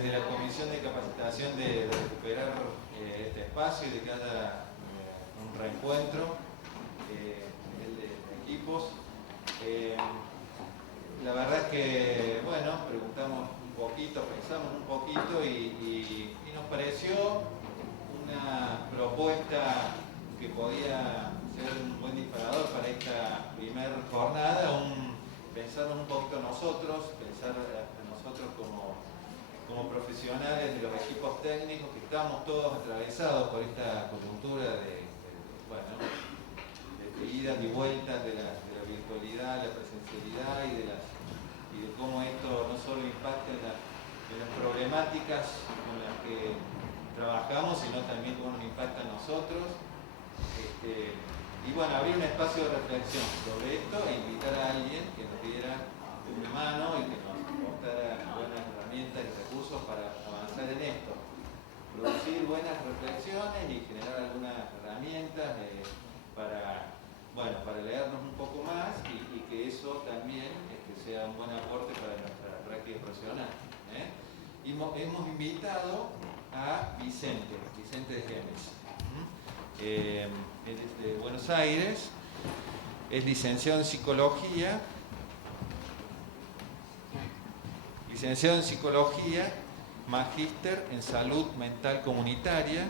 desde la Comisión de Capacitación de recuperar este espacio y de que haya un reencuentro de equipos. La verdad es que, bueno, preguntamos un poquito, pensamos un poquito y nos pareció una propuesta que podía ser un buen disparador para esta primera jornada, pensarnos un poquito nosotros, pensar a nosotros como profesionales de los equipos técnicos, que estamos todos atravesados por esta coyuntura de idas y vueltas de la virtualidad, la presencialidad y de cómo esto no solo impacta en las problemáticas con las que trabajamos, sino también cómo nos impacta a nosotros. Y bueno, abrir un espacio de reflexión sobre esto e invitar a alguien que nos diera una mano y que nos aportara buenas herramientas y recursos para avanzar en esto. Producir buenas reflexiones y generar algunas herramientas para leernos un poco más y que eso también sea un buen aporte para nuestra práctica profesional. Hemos invitado a Vicente de Gemes. Él es de Buenos Aires, es licenciado en Psicología, magíster en Salud Mental Comunitaria,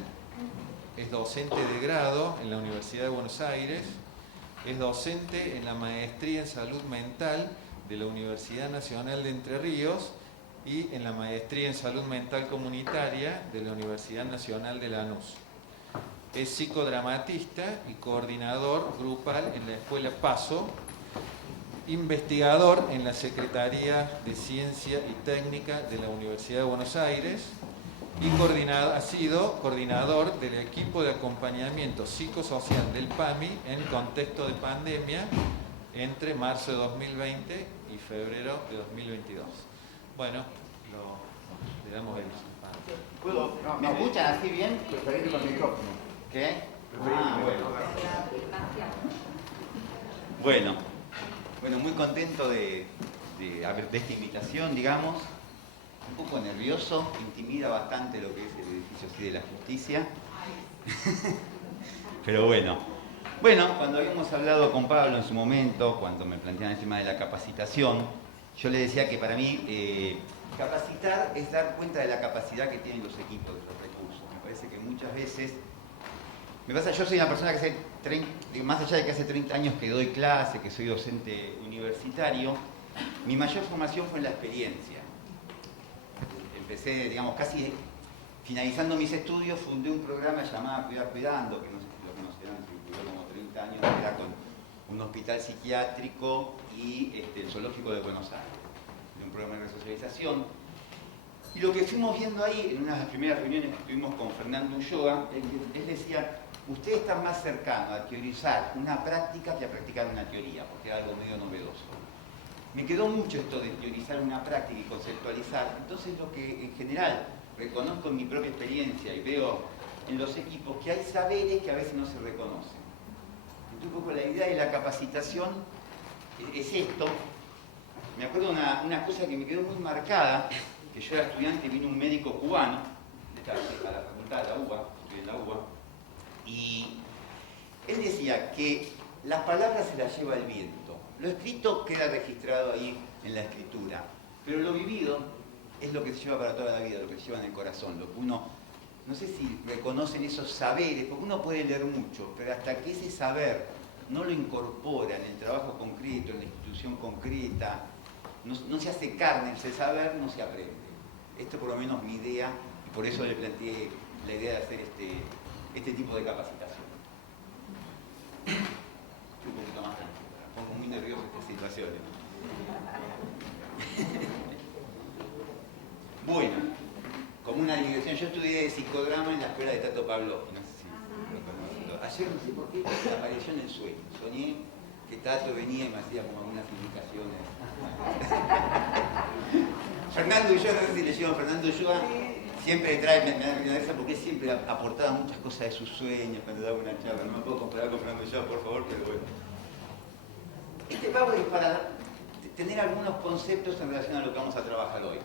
es docente de grado en la Universidad de Buenos Aires, es docente en la Maestría en Salud Mental de la Universidad Nacional de Entre Ríos y en la Maestría en Salud Mental Comunitaria de la Universidad Nacional de Lanús. Es psicodramatista y coordinador grupal en la Escuela Paso, investigador en la Secretaría de Ciencia y Técnica de la Universidad de Buenos Aires y ha sido coordinador del equipo de acompañamiento psicosocial del PAMI en contexto de pandemia entre marzo de 2020 y febrero de 2022. Bueno, le damos el... ¿Puedo? ¿Me escuchan así bien? Preferente con micrófono. ¿Qué? Bueno, muy contento de esta invitación, digamos. Un poco nervioso, intimida bastante lo que es el edificio así de la justicia. Pero bueno, cuando habíamos hablado con Pablo en su momento, cuando me planteaban el tema de la capacitación, yo le decía que para mí capacitar es dar cuenta de la capacidad que tienen los equipos, de los recursos. Me parece que muchas veces... yo soy una persona que más allá de que hace 30 años que doy clase, que soy docente universitario, mi mayor formación fue en la experiencia. Empecé, casi finalizando mis estudios, fundé un programa llamado Cuidar Cuidando, que no sé si lo conocerán, que duró como 30 años, que era con un hospital psiquiátrico y el zoológico de Buenos Aires, de un programa de resocialización. Y lo que fuimos viendo ahí, en una de las primeras reuniones que tuvimos con Fernando Ulloa, él decía, usted está más cercano a teorizar una práctica que a practicar una teoría, porque era algo medio novedoso. Me quedó mucho esto de teorizar una práctica y conceptualizar, entonces lo que en general reconozco en mi propia experiencia y veo en los equipos que hay saberes que a veces no se reconocen. Entonces un poco la idea de la capacitación es esto. Me acuerdo una cosa que me quedó muy marcada, que yo era estudiante, vino un médico cubano, a la facultad de la UBA, estudié en la UBA, y él decía que las palabras se las lleva el viento. Lo escrito queda registrado ahí en la escritura, pero lo vivido es lo que se lleva para toda la vida, lo que se lleva en el corazón, lo que uno, no sé si reconocen esos saberes, porque uno puede leer mucho, pero hasta que ese saber no lo incorpora en el trabajo concreto, en la institución concreta, no se hace carne ese saber, no se aprende. Esto por lo menos mi idea, y por eso le planteé la idea de hacer este tipo de capacitación. Un poquito más tranquilo, me pongo muy nervioso en estas situaciones. Bueno, como una divulgación, yo estudié psicodrama en la escuela de Tato Pavlovsky, no sé si lo conocen. Ayer no sé por qué apareció en el sueño, soñé que Tato venía y me hacía como algunas indicaciones. Fernando Ulloa, no sé si le llevan Fernando Ulloa, siempre trae, me da risa porque siempre aportaba muchas cosas de sus sueños cuando daba una charla. No me puedo comparar con Fernando Ulloa, por favor, pero bueno. Este pago es para tener algunos conceptos en relación a lo que vamos a trabajar hoy.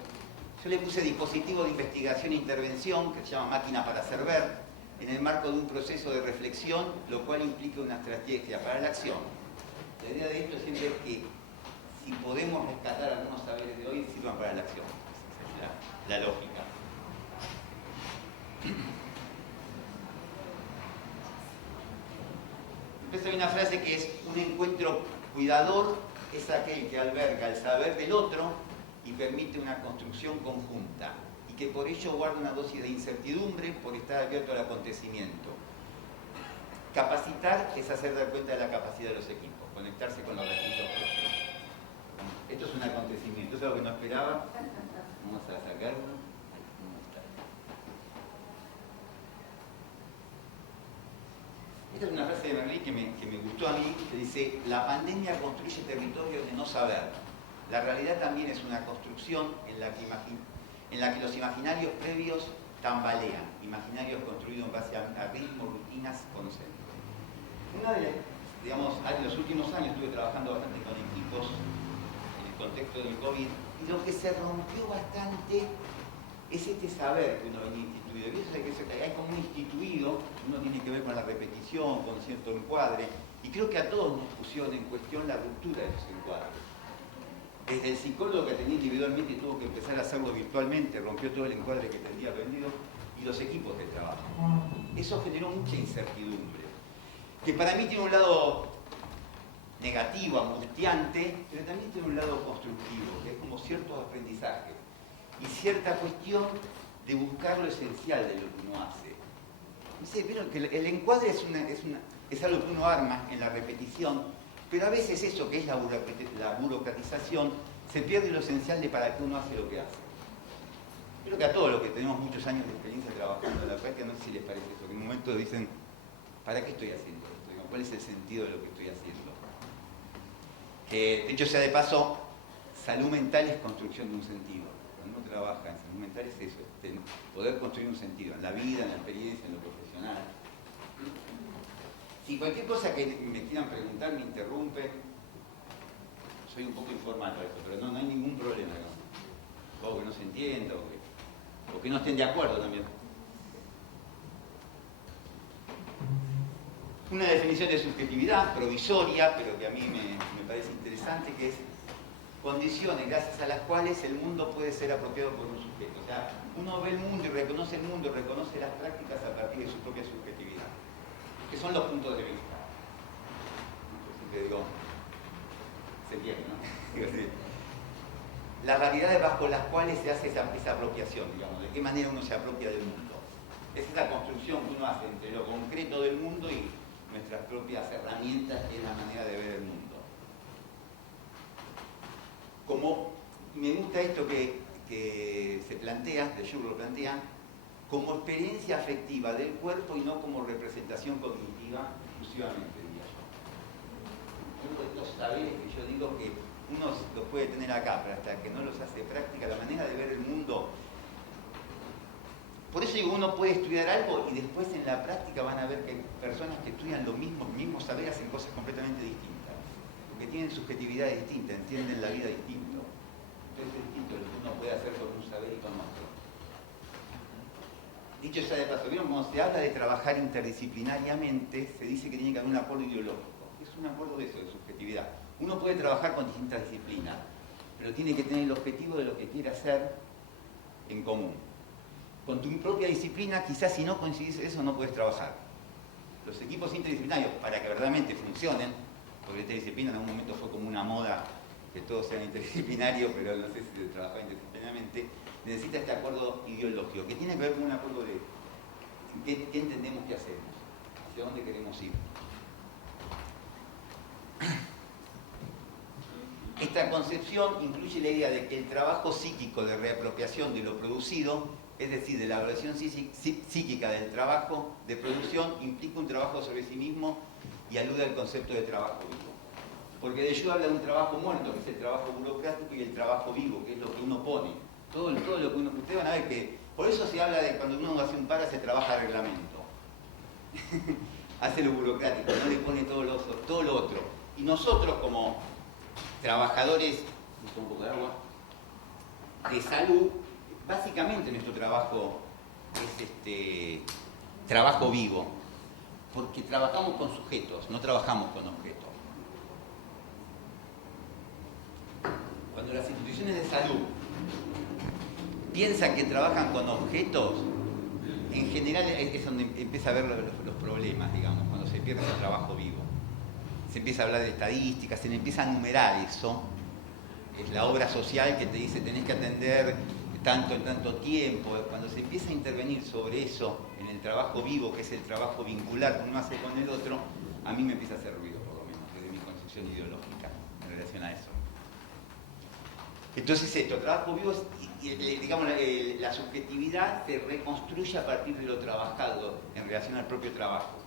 Yo le puse dispositivo de investigación e intervención, que se llama máquina para hacer ver, en el marco de un proceso de reflexión, lo cual implica una estrategia para la acción. La idea de esto siempre es que si podemos rescatar algunos saberes de hoy, sirvan para la acción. Esa es la lógica. Después hay una frase que es: un encuentro cuidador es aquel que alberga el saber del otro y permite una construcción conjunta, y que por ello guarda una dosis de incertidumbre por estar abierto al acontecimiento. Capacitar es hacer dar cuenta de la capacidad de los equipos, conectarse con los recursos propios. Esto es un acontecimiento, eso es algo que no esperaba. Vamos a sacarlo. Esta es una frase de Merlí que me gustó a mí, que dice: la pandemia construye territorios de no saber. La realidad también es una construcción en la que los imaginarios previos tambalean, imaginarios construidos en base a ritmos, rutinas, conceptos. En los últimos años estuve trabajando bastante con equipos en el contexto del COVID, y lo que se rompió bastante es este saber que uno venía instituido. Y eso es que hay como un instituido, uno tiene que ver con la repetición, con cierto encuadre, y creo que a todos nos pusieron en cuestión la ruptura de esos encuadres. Desde el psicólogo que tenía individualmente y tuvo que empezar a hacerlo virtualmente, rompió todo el encuadre que tendría aprendido, y los equipos de trabajo. Eso generó mucha incertidumbre, que para mí tiene un lado negativo, angustiante, pero también tiene un lado constructivo, que es como ciertos aprendizajes y cierta cuestión de buscar lo esencial de lo que uno hace. No sé, pero que el encuadre es algo que uno arma en la repetición, pero a veces eso que es la burocratización, se pierde lo esencial de para qué uno hace lo que hace. Creo que a todos los que tenemos muchos años de experiencia trabajando en la práctica, no sé si les parece eso, que en un momento dicen: ¿para qué estoy haciendo esto? ¿Cuál es el sentido de lo que estoy haciendo? Que, dicho sea de paso, salud mental es construcción de un sentido. Cuando uno trabaja en salud mental es eso, poder construir un sentido en la vida, en la experiencia, en lo profesional. Si cualquier cosa que me quieran preguntar me interrumpen, soy un poco informal para eso, pero no hay ningún problema, ¿no? O que no se entienda, o que no estén de acuerdo también. Una definición de subjetividad provisoria, pero que a mí me parece interesante, que es condiciones gracias a las cuales el mundo puede ser apropiado por un sujeto. O sea, uno ve el mundo y reconoce las prácticas a partir de su propia subjetividad, que son los puntos de vista. Siempre digo, se entiende, ¿no? Las variedades bajo las cuales se hace esa apropiación, digamos, de qué manera uno se apropia del mundo. Es la construcción que uno hace entre lo concreto del mundo y nuestras propias herramientas en la manera de ver el mundo. Como me gusta esto que se plantea, de Jung lo plantea, como experiencia afectiva del cuerpo y no como representación cognitiva exclusivamente, diría yo. Uno de estos saberes que yo digo que uno los puede tener acá, pero hasta que no los hace práctica, la manera de ver el mundo. Por eso digo, uno puede estudiar algo y después en la práctica van a ver que personas que estudian los mismos saberes hacen cosas completamente distintas, porque tienen subjetividades distintas, entienden la vida distinto. Entonces es distinto lo que uno puede hacer con un saber y con otro. Dicho sea de paso, ¿vieron? Cuando se habla de trabajar interdisciplinariamente, se dice que tiene que haber un acuerdo ideológico. Es un acuerdo de eso, de subjetividad. Uno puede trabajar con distintas disciplinas, pero tiene que tener el objetivo de lo que quiere hacer en común. Con tu propia disciplina, quizás si no coincidís en eso, no puedes trabajar. Los equipos interdisciplinarios, para que verdaderamente funcionen, porque esta disciplina en algún momento fue como una moda, que todos sean interdisciplinarios, pero no sé si se trabaja interdisciplinariamente, necesita este acuerdo ideológico, que tiene que ver con un acuerdo de qué entendemos que hacemos, hacia dónde queremos ir. Esta concepción incluye la idea de que el trabajo psíquico de reapropiación de lo producido, es decir, de la evaluación psíquica del trabajo de producción, implica un trabajo sobre sí mismo y alude al concepto de trabajo vivo. Porque de ello habla de un trabajo muerto, que es el trabajo burocrático, y el trabajo vivo, que es lo que uno pone. Todo lo que uno... Ustedes van a ver que... Por eso se habla de cuando uno hace un para, se trabaja reglamento. Hace lo burocrático, no le pone todo lo otro. Y nosotros como trabajadores, un poco de agua, de salud, básicamente nuestro trabajo es trabajo vivo, porque trabajamos con sujetos, no trabajamos con objetos. Cuando las instituciones de salud piensan que trabajan con objetos, en general es donde empieza a ver los problemas, digamos, cuando se pierde el trabajo vivo. Se empieza a hablar de estadísticas, se empieza a numerar eso. Es la obra social que te dice tenés que atender tanto en tanto tiempo. Cuando se empieza a intervenir sobre eso en el trabajo vivo, que es el trabajo vincular que uno hace con el otro, a mí me empieza a hacer ruido, por lo menos, desde mi concepción ideológica en relación a eso. Entonces esto, trabajo vivo, digamos, la subjetividad se reconstruye a partir de lo trabajado en relación al propio trabajo.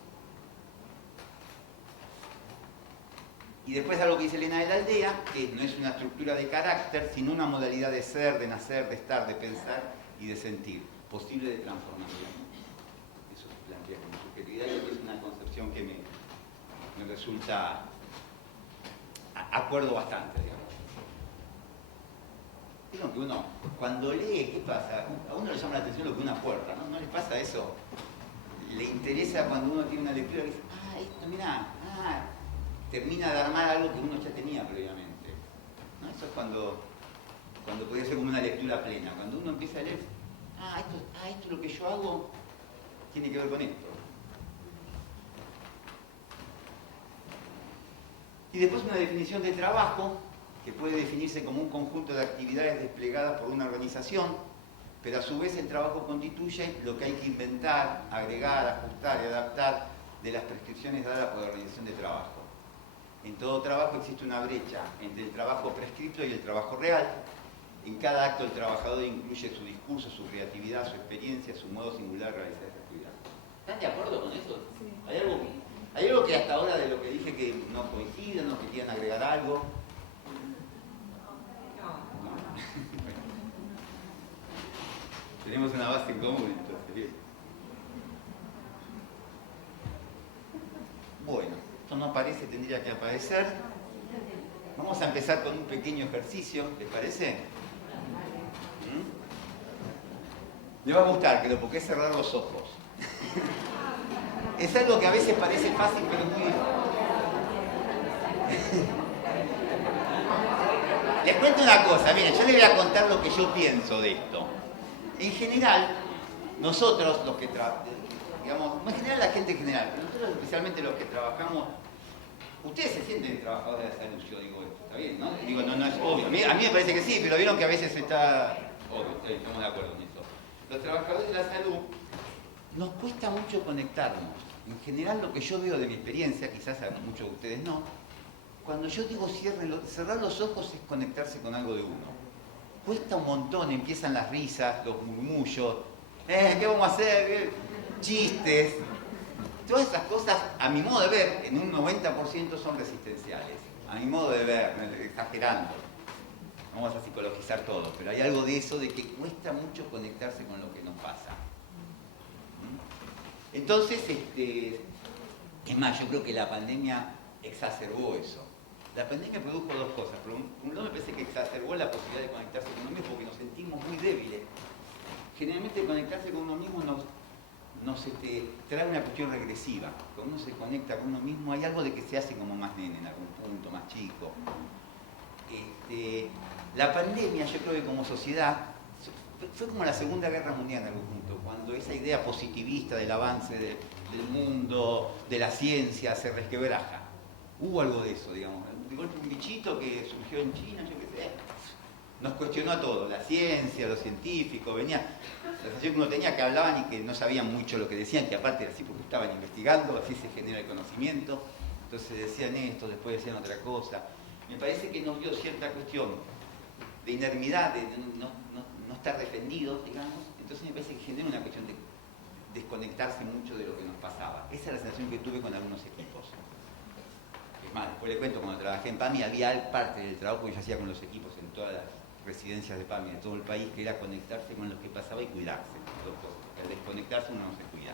Y después algo que dice Elena de la Aldea, que no es una estructura de carácter, sino una modalidad de ser, de nacer, de estar, de pensar y de sentir, posible de transformación. Eso se plantea como subjetividad y es una concepción que me resulta acuerdo bastante, digamos. Digo que uno, cuando lee, ¿qué pasa? A uno le llama la atención lo que uno aporta, ¿no? ¿No les pasa eso? Le interesa cuando uno tiene una lectura y dice, esto, mirá, termina de armar algo que uno ya tenía previamente, ¿no? Eso es cuando podría ser como una lectura plena. Cuando uno empieza a leer, esto lo que yo hago tiene que ver con esto. Y después una definición de trabajo, que puede definirse como un conjunto de actividades desplegadas por una organización, pero a su vez el trabajo constituye lo que hay que inventar, agregar, ajustar y adaptar de las prescripciones dadas por la organización de trabajo. En todo trabajo existe una brecha entre el trabajo prescripto y el trabajo real. En cada acto el trabajador incluye su discurso, su creatividad, su experiencia, su modo singular de realizar esa actividad. ¿Están de acuerdo con eso? Sí. ¿Hay algo que hasta ahora de lo que dije que no coinciden o que quieran agregar algo? No. Tenemos una base en común entonces. Bien. Bueno, esto no aparece, tendría que aparecer. Vamos a empezar con un pequeño ejercicio, ¿les parece? Les va a gustar, creo, porque es cerrar los ojos. Es algo que a veces parece fácil, pero es muy difícil. Les cuento una cosa, miren, yo les voy a contar lo que yo pienso de esto. En general, nosotros, los que digamos, en general la gente en general, pero nosotros especialmente los que trabajamos, ustedes se sienten trabajadores de la salud, yo digo esto, ¿está bien? ¿No? Digo, no es obvio. A mí me parece que sí, pero vieron que a veces está obvio, estamos de acuerdo en eso. Los trabajadores de la salud nos cuesta mucho conectarnos. En general lo que yo veo de mi experiencia, quizás a muchos de ustedes no, cuando yo digo cerrar los ojos es conectarse con algo de uno. Cuesta un montón, empiezan las risas, los murmullos, ¿qué vamos a hacer? Chistes. Todas esas cosas, a mi modo de ver, en un 90% son resistenciales. A mi modo de ver, exagerando. Vamos a psicologizar todo, pero hay algo de eso de que cuesta mucho conectarse con lo que nos pasa. Entonces, es más, yo creo que la pandemia exacerbó eso. La pandemia produjo dos cosas. Por un lado me parece que exacerbó la posibilidad de conectarse con uno mismo porque nos sentimos muy débiles. Generalmente conectarse con uno mismo nos trae una cuestión regresiva. Cuando uno se conecta con uno mismo hay algo de que se hace como más nene en algún punto, más chico. La pandemia, yo creo que como sociedad, fue como la Segunda Guerra Mundial en algún punto, cuando esa idea positivista del avance del mundo, de la ciencia, se resquebraja. Hubo algo de eso, digamos. De golpe un bichito que surgió en China, yo qué sé, nos cuestionó a todos, la ciencia, los científicos, venía, la sensación que uno tenía que hablaban y que no sabían mucho lo que decían, que aparte era así porque estaban investigando, así se genera el conocimiento, entonces decían esto, después decían otra cosa. Me parece que nos dio cierta cuestión de inermidad, de no estar defendidos, digamos, entonces me parece que genera una cuestión de desconectarse mucho de lo que nos pasaba. Esa es la sensación que tuve con algunos equipos. Es más, después le cuento, cuando trabajé en PAMI había parte del trabajo que yo hacía con los equipos en todas las residencias de PAMI de todo el país, que era conectarse con lo que pasaba y cuidarse. Dos cosas. Al desconectarse uno no se cuida.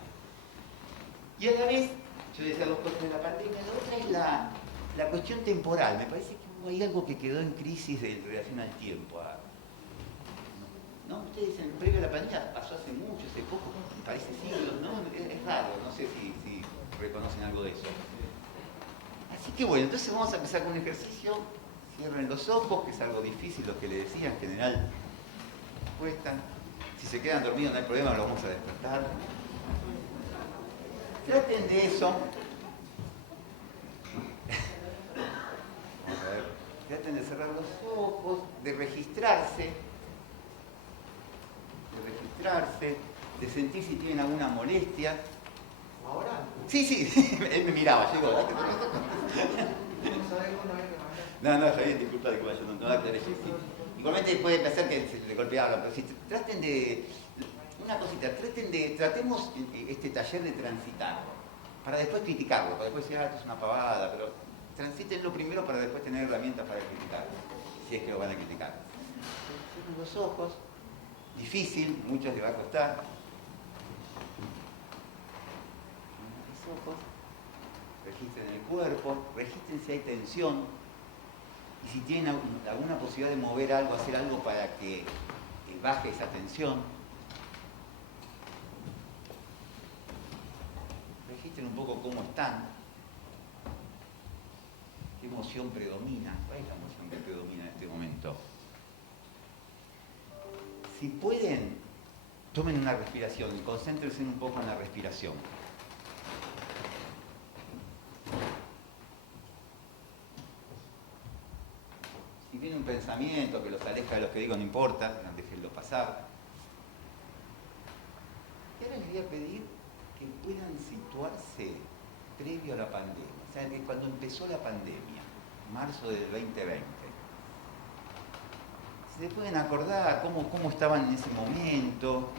Y a la vez, yo decía dos cosas de la pandemia, la otra es la cuestión temporal. Me parece que hay algo que quedó en crisis en relación al tiempo. ¿no? Ustedes dicen, previo a la pandemia, pasó hace mucho, hace poco, parece siglos, ¿no? Es raro, no sé si reconocen algo de eso. Así que bueno, entonces vamos a empezar con un ejercicio. Cierren los ojos, que es algo difícil, lo que les decía, en general cuesta. Si se quedan dormidos no hay problema, los vamos a despertar. Traten de eso. Vamos a ver. Traten de cerrar los ojos, de registrarse, de sentir si tienen alguna molestia. ¿Ahora? Sí, él me miraba, llegó. No, está bien, disculpa de que vaya, no aclaré. Sí. Igualmente puede pasar que se le golpeaba, pero si traten de... Una cosita, tratemos este taller de transitar, para después criticarlo, para después decir, esto es una pavada, pero transítenlo primero para después tener herramientas para criticarlo, si es que lo van a criticar. Cierren los ojos, difícil, muchos les va a costar. Los ojos, registren el cuerpo, registren si hay tensión, y si tienen alguna posibilidad de mover algo, hacer algo para que baje esa tensión. Registren un poco cómo están. ¿Qué emoción predomina? ¿Cuál es la emoción que predomina en este momento? Si pueden, tomen una respiración y concéntrense un poco en la respiración. Si tienen un pensamiento que los aleja de lo que digo, no importa, déjenlo pasar. Y ahora les voy a pedir que puedan situarse previo a la pandemia. O sea, que cuando empezó la pandemia, marzo del 2020, ¿se pueden acordar cómo estaban en ese momento?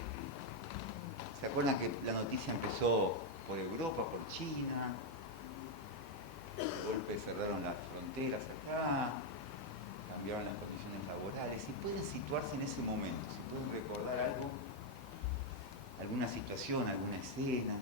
¿Se acuerdan que la noticia empezó por Europa, por China? De golpe cerraron las fronteras acá, cambiaron las condiciones laborales. Si pueden situarse en ese momento, si pueden recordar algo, alguna situación, alguna escena.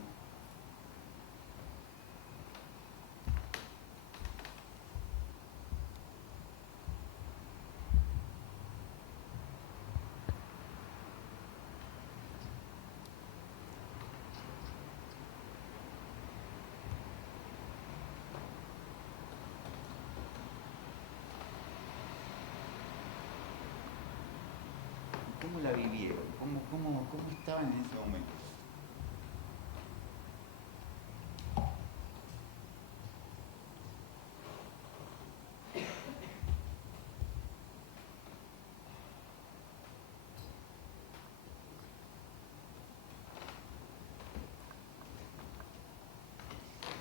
¿Cómo la vivieron? ¿Cómo estaban en ese momento?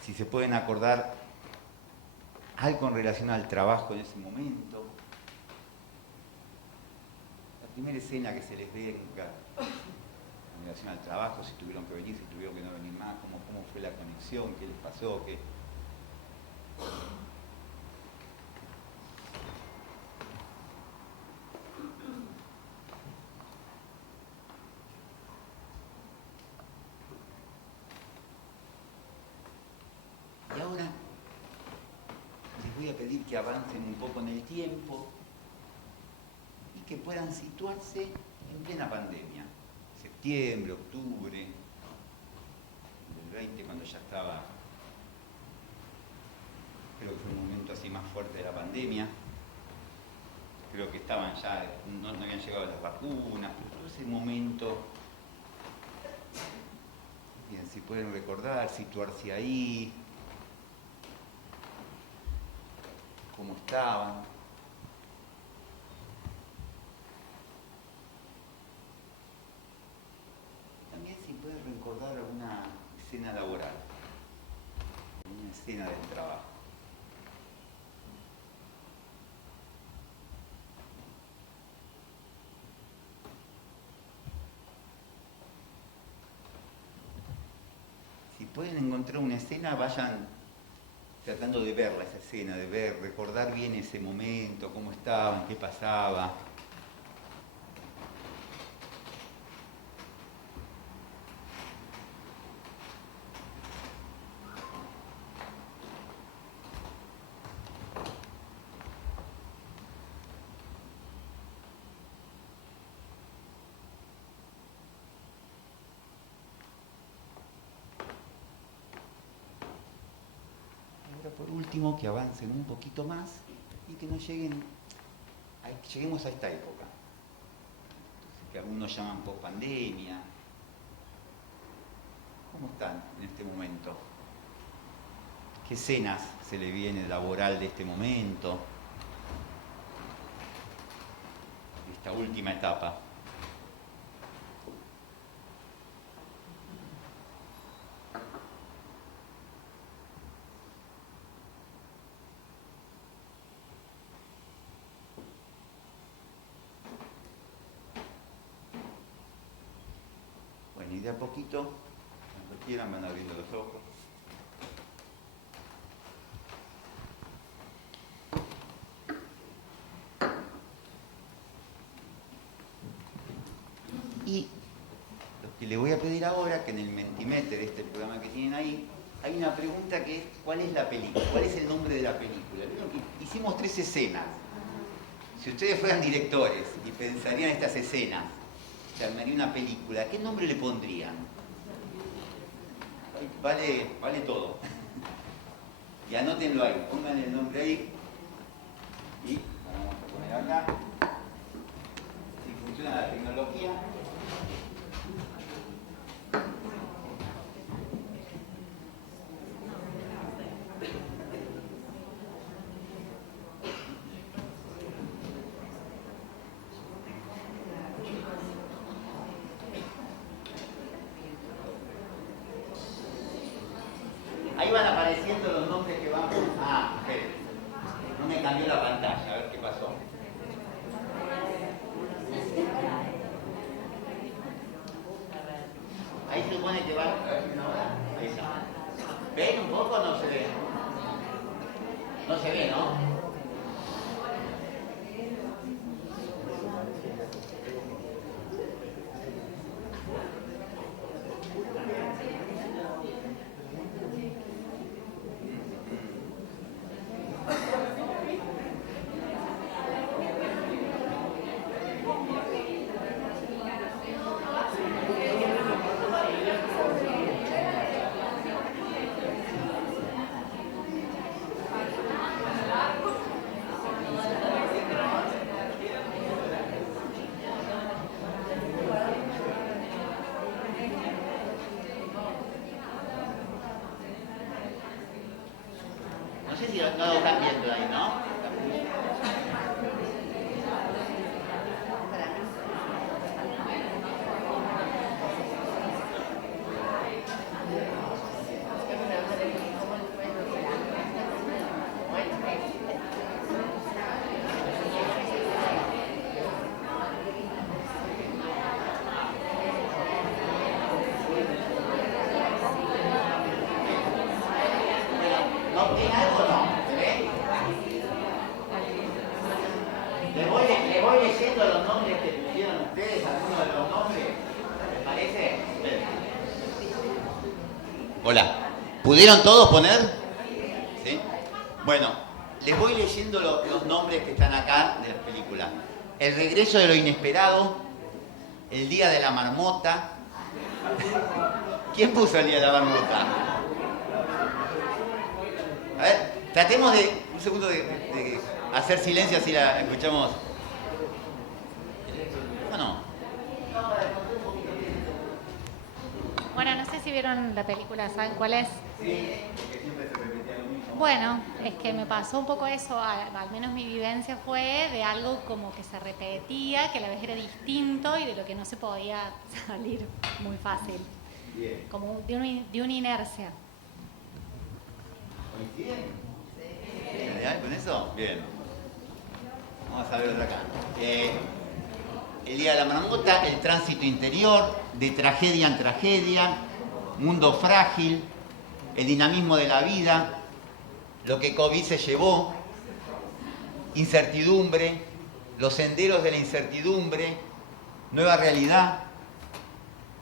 Si se pueden acordar algo en relación al trabajo en ese momento. La primera escena que se les venga en relación al trabajo, si tuvieron que venir, si tuvieron que no venir más, cómo fue la conexión, qué les pasó, qué... Y ahora les voy a pedir que avancen un poco en el tiempo y que puedan situarse en plena pandemia. Septiembre, octubre del 20, cuando ya estaba, creo que fue un momento así más fuerte de la pandemia. Creo que estaban ya, no habían llegado las vacunas, todo ese momento. Bien, si pueden recordar, situarse ahí, cómo estaban. También si pueden recordar alguna escena laboral, una escena del trabajo. Si pueden encontrar una escena, vayan tratando de verla, esa escena, de recordar bien ese momento, cómo estaban, qué pasaba. por último, que avancen un poquito más y que nos lleguemos a esta época. Entonces, que algunos llaman post-pandemia. ¿Cómo están en este momento? ¿Qué escenas se le viene laboral de este momento? De esta última etapa. Bueno, y de a poquito, cuando quieran, van abriendo los ojos. Y lo que le voy a pedir ahora, que en el Mentimeter, este programa que tienen ahí, hay una pregunta que es: ¿cuál es la película? ¿Cuál es el nombre de la película? Vieron que hicimos 3 escenas. Si ustedes fueran directores y pensarían estas escenas, se armaría una película, ¿qué nombre le pondrían? Vale todo. Y anótenlo ahí, pongan el nombre ahí. Y vamos a poner acá. Si funciona la tecnología. Ahí van apareciendo los nombres que van. Ah, esperen. No me cambió la pantalla, a ver qué pasó. Ahí se supone que va. Ahí está. ¿Ven un poco o no se ve? No se ve, ¿no? No sé si no lo están viendo ahí, ¿no? ¿No tiene algo o no? ¿Se ve? Les voy leyendo los nombres que pusieron ustedes, algunos de los nombres. ¿Les parece? Hola. ¿Pudieron todos poner? ¿Sí? Bueno, les voy leyendo los nombres que están acá de las películas. El regreso de lo inesperado, El día de la marmota. ¿Quién puso el día de la marmota? A ver, tratemos de un segundo de hacer silencio, así la escuchamos. Bueno. Bueno, no sé si vieron la película, ¿saben cuál es? Sí, porque siempre se repetía lo mismo. Bueno, es que me pasó un poco eso, al menos mi vivencia fue de algo como que se repetía, que a la vez era distinto y de lo que no se podía salir muy fácil. Bien. Como de una inercia. ¿Coinciden? ¿Bien? ¿Con eso? Bien. Vamos a ver otra acá. El día de la marmota, El tránsito interior, De tragedia en tragedia, Mundo frágil, El dinamismo de la vida, Lo que COVID se llevó, Incertidumbre, Los senderos de la incertidumbre, Nueva realidad,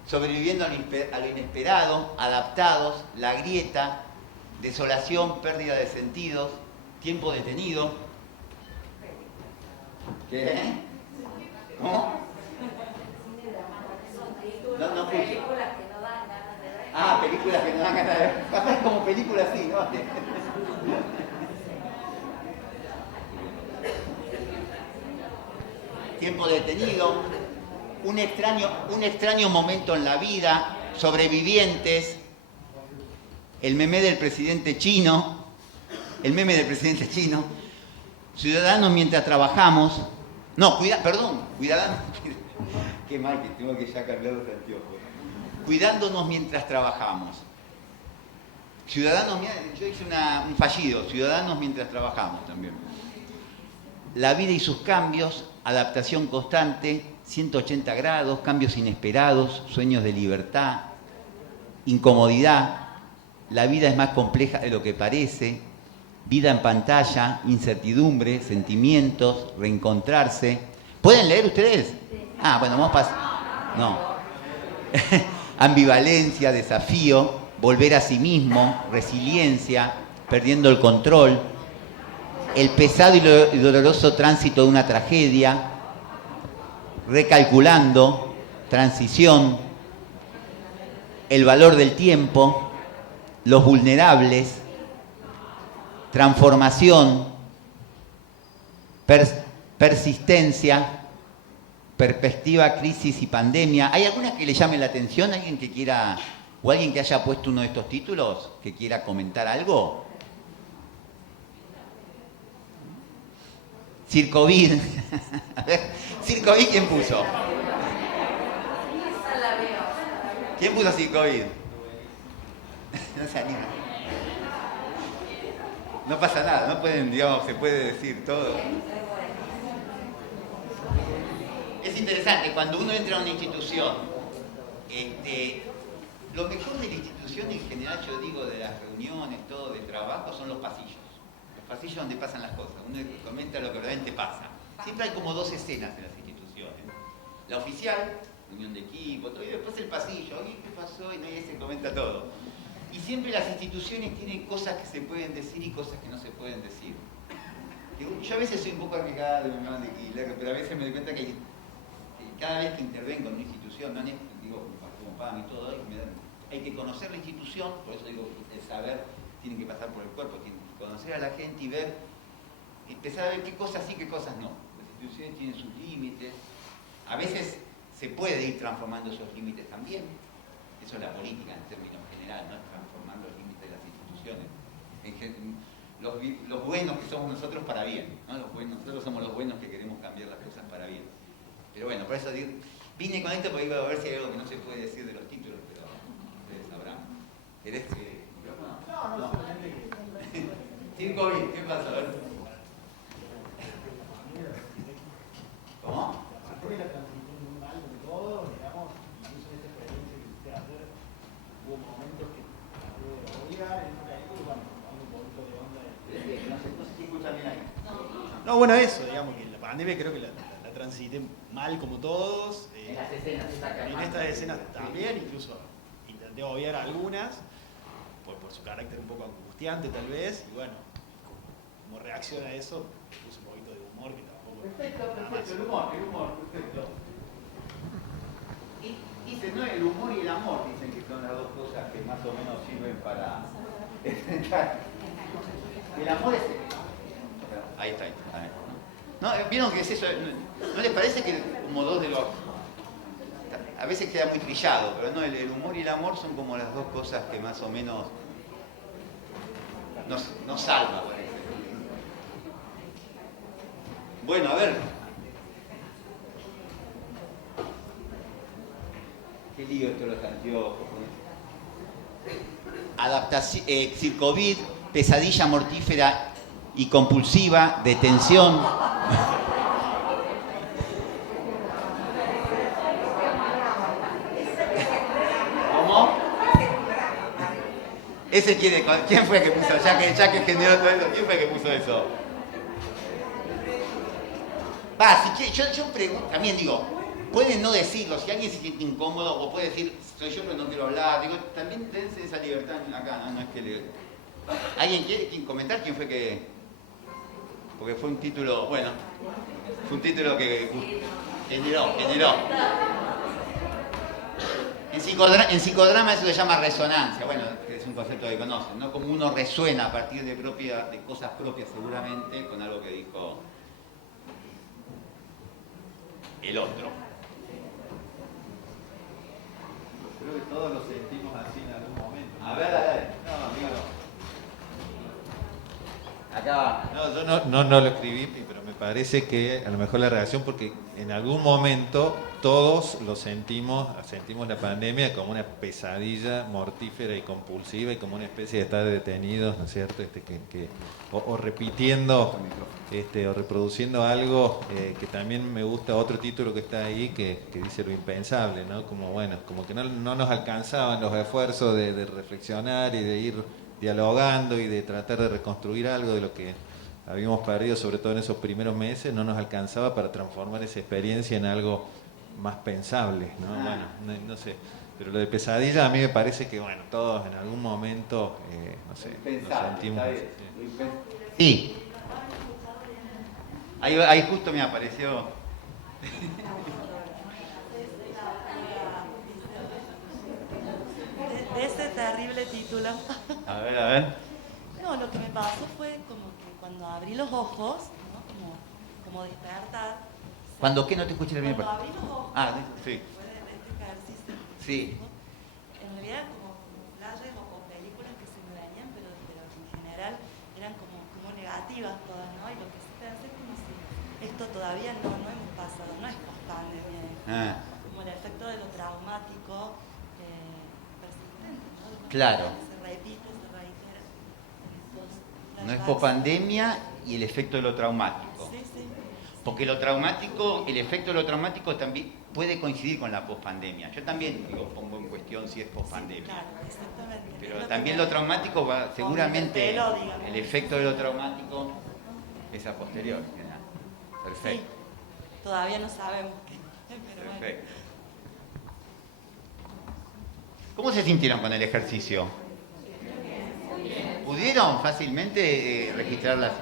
Sobreviviendo a lo inesperado, Adaptados, La grieta, Desolación, pérdida de sentidos, Tiempo detenido. ¿Qué? ¿Cómo? No escucho. Películas que no dan ganas de ver. Ah, películas que no dan ganas de ver. Como películas así, ¿no? tiempo detenido, un extraño momento en la vida, sobrevivientes, el meme del presidente chino, ciudadanos mientras trabajamos, ciudadanos, qué mal que tengo que ya cambiar los anteojos, cuidándonos mientras trabajamos. Ciudadanos, yo hice un fallido, ciudadanos mientras trabajamos también. La vida y sus cambios, adaptación constante, 180 grados, cambios inesperados, sueños de libertad, incomodidad. La vida es más compleja de lo que parece. Vida en pantalla, incertidumbre, sentimientos, reencontrarse. ¿Pueden leer ustedes? Ah, bueno, vamos a pasar. No. Ambivalencia, desafío, volver a sí mismo, resiliencia, perdiendo el control, el pesado y doloroso tránsito de una tragedia, recalculando, transición, el valor del tiempo, los vulnerables, transformación, persistencia, perspectiva, crisis y pandemia. ¿Hay alguna que le llame la atención? ¿Alguien que quiera, o alguien que haya puesto uno de estos títulos, que quiera comentar algo? Circovid. A ver, Circovid, ¿quién puso? ¿Quién puso Circovid? No se anima. No pasa nada, no pueden, digamos, se puede decir todo. Es interesante, cuando uno entra a una institución, lo mejor de la institución en general, yo digo, de las reuniones, todo, de trabajo, son los pasillos. Los pasillos donde pasan las cosas. Uno comenta lo que realmente pasa. Siempre hay como dos escenas en las instituciones. La oficial, reunión de equipo, todo, y después el pasillo. ¿Y qué pasó? Y nadie se comenta todo. Y siempre las instituciones tienen cosas que se pueden decir y cosas que no se pueden decir. Yo a veces soy un poco arriesgado, pero a veces me doy cuenta que cada vez que intervengo en una institución, no digo como PAM y todo, hay que conocer la institución, por eso digo, el saber tiene que pasar por el cuerpo, tiene que conocer a la gente y ver, empezar a ver qué cosas sí, qué cosas no. Las instituciones tienen sus límites, a veces se puede ir transformando esos límites también, eso es la política en términos generales, ¿no? Transformar los límites de las instituciones. Los buenos que somos nosotros para bien, ¿no? Nosotros somos los buenos que queremos cambiar las cosas para bien. Pero bueno, por eso vine con esto porque iba a ver si hay algo que no se puede decir de los títulos, pero ustedes sabrán. ¿Querés que...? No. Circovid, ¿qué pasa? A ver. ¿Cómo? No, bueno, eso, digamos que la pandemia creo que la transité mal como todos. En las escenas, en estas escenas también, incluso intenté obviar algunas, por su carácter un poco angustiante tal vez, y bueno, como reacción a eso, puse un poquito de humor que tampoco... Perfecto, el humor, perfecto. Y dicen, no, el humor y el amor, dicen que son las dos cosas que más o menos sirven para... El amor es... Ahí está. No, ¿vieron que es eso? ¿No les parece que como dos de los... A veces queda muy trillado, pero no, el humor y el amor son como las dos cosas que más o menos nos salvan. Bueno, a ver. Qué lío esto de los anteojos. Adaptación, Circovid, pesadilla mortífera y compulsiva, detención. ¿Cómo? Ese ¿quién fue que puso? Ya que generó todo eso, ¿quién fue que puso eso? Yo pregunto, también digo, pueden no decirlo, si alguien se siente incómodo, o puede decir, soy yo pero no quiero hablar, digo, también dense esa libertad acá, no es que ¿Alguien quiere comentar quién fue que...? Porque fue un título, bueno, fue un título que generó. En psicodrama eso se llama resonancia, bueno, que es un concepto que conocen, ¿no? Como uno resuena a partir de cosas propias seguramente con algo que dijo. el otro. Creo que todos lo sentimos así en algún momento. A ver, dale. No, amigo. Acá va. No, yo no lo escribí, pero me parece que a lo mejor la reacción, porque en algún momento todos lo sentimos la pandemia como una pesadilla mortífera y compulsiva y como una especie de estar detenidos, ¿no es cierto? O repitiendo o reproduciendo algo que también me gusta, otro título que está ahí que dice lo impensable, ¿no? Como bueno, como que no nos alcanzaban los esfuerzos de reflexionar y de ir dialogando y de tratar de reconstruir algo de lo que habíamos perdido, sobre todo en esos primeros meses, no nos alcanzaba para transformar esa experiencia en algo más pensable, ¿no? Bueno, no sé, pero lo de pesadilla a mí me parece que, bueno, todos en algún momento, no sé, lo sentimos. Sí. Ahí justo me apareció. De ese terrible título. A ver. No, lo que me pasó fue como que cuando abrí los ojos, ¿no? como despertar. ¿Cuando qué? No te escuché la primera Cuando parte. abrí los ojos, Sí. después de este ejercicio, Sí. ¿no? En realidad como flashes o películas que se me venían, pero en general eran como negativas todas, ¿no? Y lo que sí pensé es como si esto todavía no hemos pasado, no es post-pandemia. Como el efecto de lo traumático persistente, ¿no? Claro. Se repite, se reitera. No es pospandemia y el efecto de lo traumático. Sí. Porque el efecto de lo traumático también puede coincidir con la pospandemia. Yo también pongo en cuestión si es pospandemia. Claro, exactamente. Pero también lo traumático va, seguramente el efecto de lo traumático es a posterior. Perfecto. Sí, todavía no sabemos qué. Pero Perfecto. ¿Cómo se sintieron con el ejercicio? ¿Pudieron fácilmente registrarlas?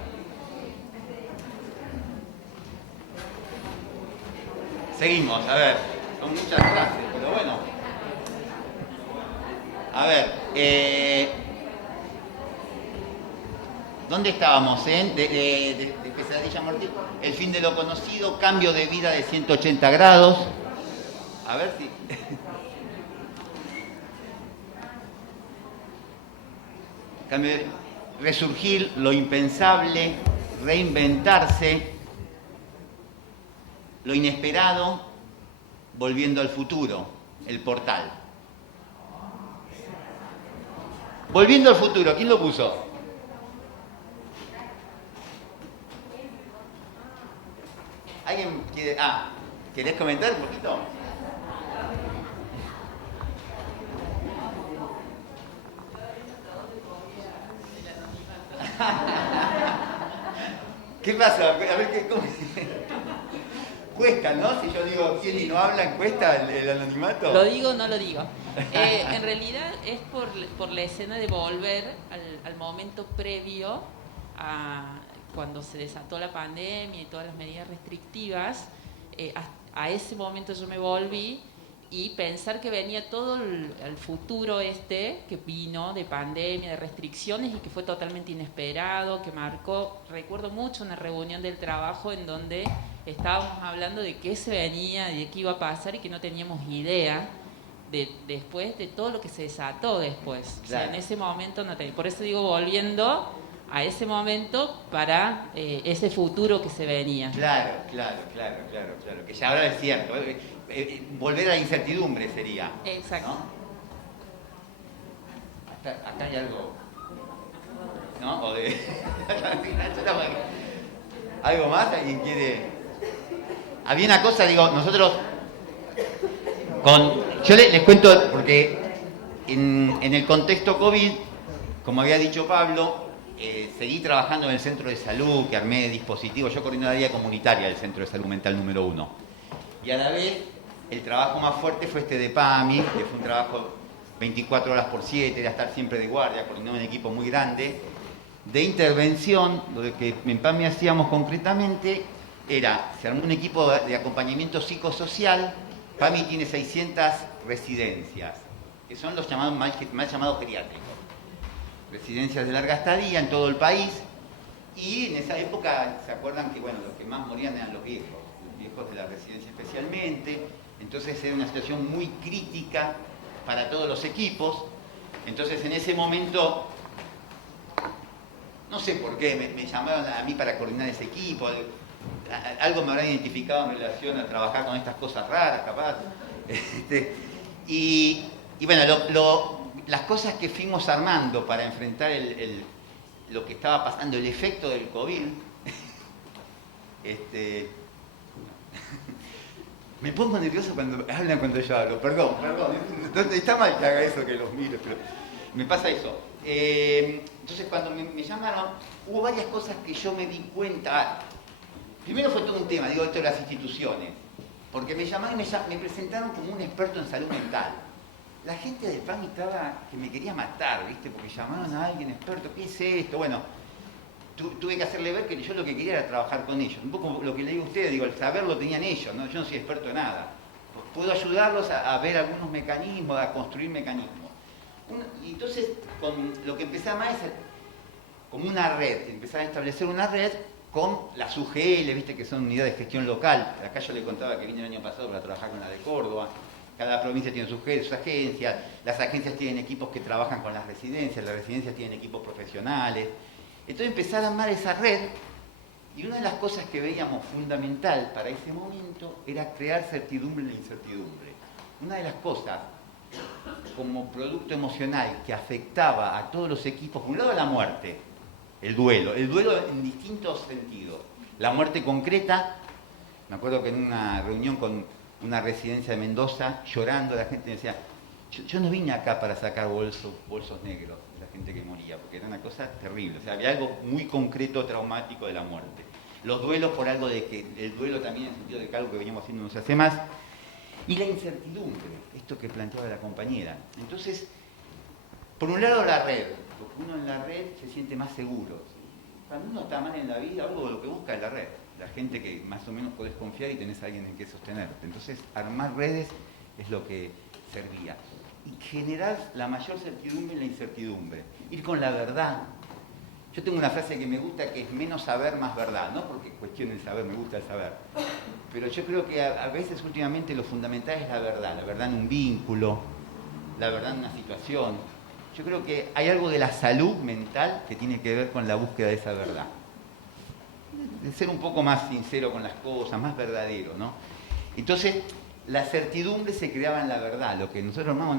Seguimos, a ver, son muchas clases, pero bueno. A ver, ¿dónde estábamos? De pesadilla mortal, el fin de lo conocido, cambio de vida de 180 grados. A ver si... Resurgir, lo impensable, reinventarse, lo inesperado, volviendo al futuro, el portal. Volviendo al futuro, ¿quién lo puso? ¿Alguien quiere? ¿Querés comentar un poquito? ¿Qué pasa? A ver, ¿cómo? Cuesta, ¿no? Si yo digo quién y no hablan, ¿cuesta el anonimato? Lo digo o no lo digo. En realidad es por la escena de volver al momento previo a cuando se desató la pandemia y todas las medidas restrictivas. A ese momento yo me volví y pensar que venía todo el futuro que vino de pandemia, de restricciones y que fue totalmente inesperado, que marcó, recuerdo mucho una reunión del trabajo en donde estábamos hablando de qué se venía, de qué iba a pasar y que no teníamos idea después de todo lo que se desató después. Claro. O sea, en ese momento no tenía. Por eso digo, volviendo a ese momento para ese futuro que se venía. Claro. Que ya ahora es cierto. Volver a la incertidumbre sería. Exacto. ¿No? Acá hay algo. ¿No? O de... ¿Algo más? ¿Alguien quiere...? Había una cosa, digo, nosotros... Yo les cuento, porque en el contexto COVID, como había dicho Pablo, seguí trabajando en el centro de salud, que armé dispositivos. Yo coordino la área comunitaria del Centro de Salud Mental número 1. Y a la vez, el trabajo más fuerte fue este de PAMI, que fue un trabajo 24 horas por 7, era estar siempre de guardia, coordinó un equipo muy grande, de intervención. Lo que en PAMI hacíamos concretamente era, se armó un equipo de acompañamiento psicosocial. PAMI tiene 600 residencias, que son los llamados mal llamados geriátricos. Residencias de larga estadía en todo el país. Y en esa época, ¿se acuerdan que bueno, los que más morían eran los viejos? viejos de la residencia especialmente. Entonces era una situación muy crítica para todos los equipos. Entonces en ese momento, no sé por qué, me llamaron a mí para coordinar ese equipo. Algo me habrán identificado en relación a trabajar con estas cosas raras, capaz. Y bueno, las cosas que fuimos armando para enfrentar lo que estaba pasando, el efecto del COVID, me pongo nervioso cuando yo hablo, perdón, está mal que haga eso, que los mire, pero me pasa eso. Entonces cuando me llamaron, hubo varias cosas que yo me di cuenta. Primero fue todo un tema, digo, esto de las instituciones, porque me llamaron y me presentaron como un experto en salud mental. La gente del PAN estaba que me quería matar, ¿viste? Porque llamaron a alguien experto, ¿qué es esto? Bueno, tuve que hacerle ver que yo lo que quería era trabajar con ellos. Un poco lo que le digo a ustedes, digo, el saber lo tenían ellos, ¿no? Yo no soy experto en nada. Puedo ayudarlos a ver algunos mecanismos, a construir mecanismos. Y entonces, con lo que empecé a amar es como una red, empezar a establecer una red con las UGL, ¿viste? Que son unidades de gestión local. Acá yo le contaba que vine el año pasado para trabajar con la de Córdoba. Cada provincia tiene sus agencias, las agencias tienen equipos que trabajan con las residencias tienen equipos profesionales. Entonces empezar a armar esa red, y una de las cosas que veíamos fundamental para ese momento era crear certidumbre en la incertidumbre. Una de las cosas como producto emocional que afectaba a todos los equipos, por un lado la muerte, el duelo en distintos sentidos. La muerte concreta, me acuerdo que en una reunión con una residencia de Mendoza, llorando, la gente me decía, yo no vine acá para sacar bolsos negros, la gente que moría, porque era una cosa terrible. O sea, había algo muy concreto, traumático de la muerte. Los duelos por algo de que, el duelo también en el sentido de que algo que veníamos haciendo no se hace más. Y la incertidumbre, esto que planteaba la compañera. Entonces, por un lado la red, porque uno en la red se siente más seguro. Cuando uno está mal en la vida, algo de lo que busca es la red. La gente que más o menos podés confiar y tenés a alguien en que sostenerte. Entonces, armar redes es lo que servía. Y generar la mayor certidumbre en la incertidumbre. Ir con la verdad. Yo tengo una frase que me gusta, que es menos saber, más verdad. No porque cuestione el saber, me gusta el saber. Pero yo creo que a veces últimamente lo fundamental es la verdad en un vínculo, la verdad en una situación. Yo creo que hay algo de la salud mental que tiene que ver con la búsqueda de esa verdad. De ser un poco más sincero con las cosas, más verdadero, ¿no? Entonces, la certidumbre se creaba en la verdad. Lo que nosotros armamos,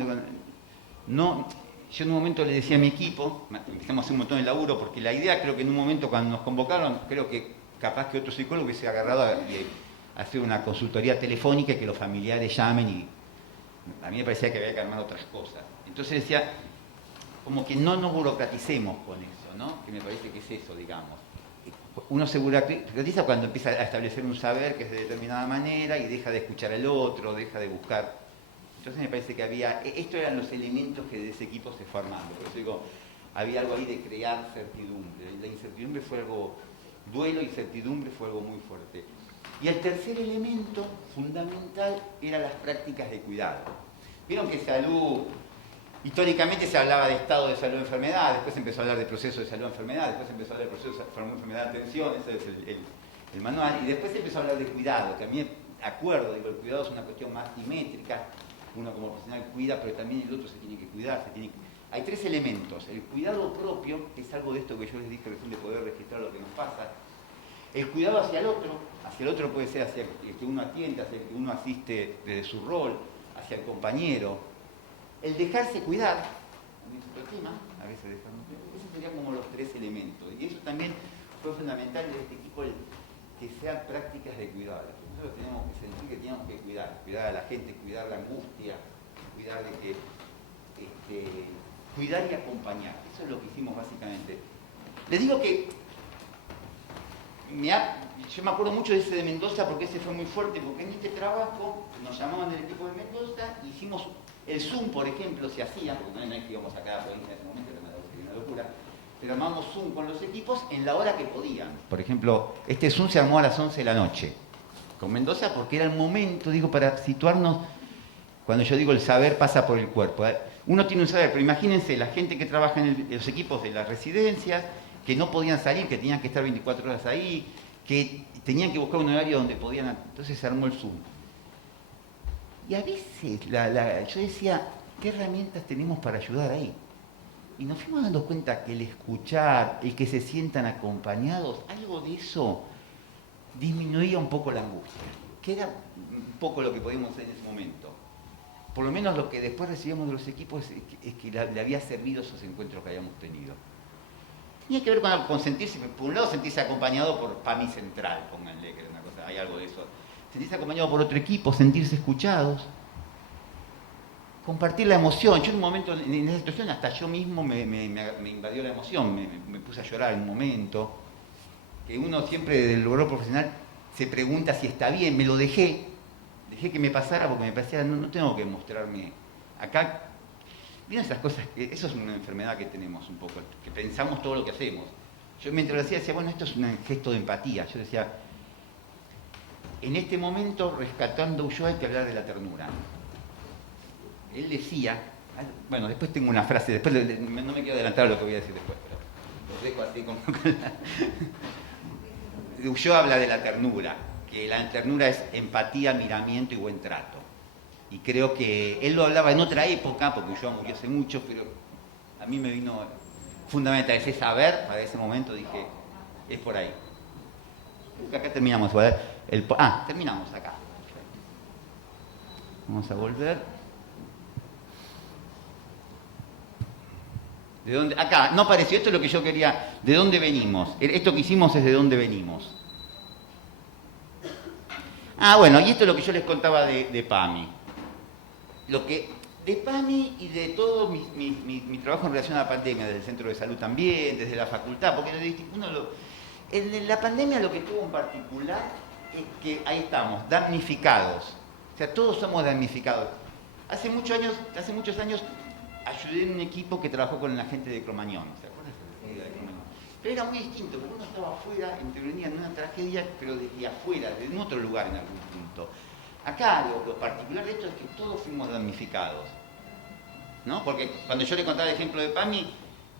yo en un momento le decía a mi equipo, empezamos a hacer un montón de laburo, porque la idea, creo que en un momento cuando nos convocaron, creo que capaz que otro psicólogo hubiese agarrado a hacer una consultoría telefónica y que los familiares llamen, y a mí me parecía que había que armar otras cosas. Entonces decía, como que no nos burocraticemos con eso, ¿no? Que me parece que es eso, digamos. Uno se burocratiza cuando empieza a establecer un saber que es de determinada manera y deja de escuchar al otro, deja de buscar. Entonces me parece que estos eran los elementos que de ese equipo se fue armando. Por eso digo, había algo ahí de crear certidumbre. La incertidumbre fue algo, duelo y certidumbre fue algo muy fuerte. Y el tercer elemento fundamental eran las prácticas de cuidado. Vieron que salud, históricamente se hablaba de estado de salud-enfermedad, después se empezó a hablar de proceso de salud-enfermedad, después se empezó a hablar de proceso de salud-enfermedad-atención, ese es el manual, y después se empezó a hablar de cuidado, que a mí, acuerdo, digo, el cuidado es una cuestión más simétrica, uno como profesional cuida, pero también el otro se tiene que cuidar, Hay tres elementos: el cuidado propio, que es algo de esto que yo les dije recién, de poder registrar lo que nos pasa; el cuidado hacia el otro puede ser hacia el que uno atiende, hacia el que uno asiste desde su rol, hacia el compañero; el dejarse cuidar, es otro tema, a veces dejarnos cuidar. Esos serían como los tres elementos, y eso también fue fundamental de este equipo, que sean prácticas de cuidado. Nosotros tenemos que sentir que tenemos que cuidar a la gente, cuidar la angustia, cuidar cuidar y acompañar. Eso es lo que hicimos básicamente. Les digo que yo me acuerdo mucho de ese de Mendoza, porque ese fue muy fuerte, porque en este trabajo nos llamaban del equipo de Mendoza, hicimos el Zoom, por ejemplo, se hacía, porque no es que íbamos a cada provincia en ese momento, era una locura, pero armamos Zoom con los equipos en la hora que podían. Por ejemplo, este Zoom se armó a las 11 de la noche con Mendoza, porque era el momento, digo, para situarnos. Cuando yo digo el saber pasa por el cuerpo, uno tiene un saber, pero imagínense la gente que trabaja en los equipos de las residencias, que no podían salir, que tenían que estar 24 horas ahí, que tenían que buscar un horario donde podían, entonces se armó el Zoom. Y a veces yo decía, ¿qué herramientas tenemos para ayudar ahí? Y nos fuimos dando cuenta que el escuchar, el que se sientan acompañados, algo de eso disminuía un poco la angustia, que era un poco lo que podíamos hacer en ese momento. Por lo menos lo que después recibimos de los equipos es que le había servido esos encuentros que habíamos tenido. Tenía que ver con sentirse, por un lado sentirse acompañado por PAMI Central, pónganle que era una cosa, hay algo de eso. Sentirse acompañado por otro equipo, sentirse escuchados, compartir la emoción. Yo en un momento, en esa situación, hasta yo mismo me invadió la emoción, me puse a llorar en un momento. Que uno siempre del logro profesional se pregunta si está bien, me lo dejé que me pasara porque me parecía, no tengo que mostrarme acá. Miren esas cosas, eso es una enfermedad que tenemos un poco, que pensamos todo lo que hacemos. Yo mientras lo hacía decía, bueno, esto es un gesto de empatía. Yo decía, en este momento, rescatando Ulloa, hay que hablar de la ternura. Él decía, bueno, después tengo una frase, después no me quiero adelantar a lo que voy a decir después, pero lo dejo así como Ulloa habla de la ternura, que la ternura es empatía, miramiento y buen trato. Y creo que él lo hablaba en otra época, porque Ulloa murió hace mucho, pero a mí me vino fundamental ese saber, para ese momento dije, es por ahí. Acá terminamos, terminamos acá. Vamos a volver. ¿De dónde? Acá, no apareció, esto es lo que yo quería, ¿de dónde venimos? Esto que hicimos es de dónde venimos. Bueno, y esto es lo que yo les contaba de PAMI. De PAMI y de todo mi trabajo en relación a la pandemia, desde el centro de salud también, desde la facultad, porque en la pandemia lo que tuvo en particular es que ahí estamos, damnificados. O sea, todos somos damnificados. Hace muchos años ayudé en un equipo que trabajó con la gente de Cromañón, ¿se acuerdan? Pero era muy distinto, porque uno estaba afuera, intervenía en una tragedia, pero desde afuera, desde un otro lugar en algún punto. Acá lo particular de esto es que todos fuimos damnificados, ¿no? Porque cuando yo le contaba el ejemplo de PAMI,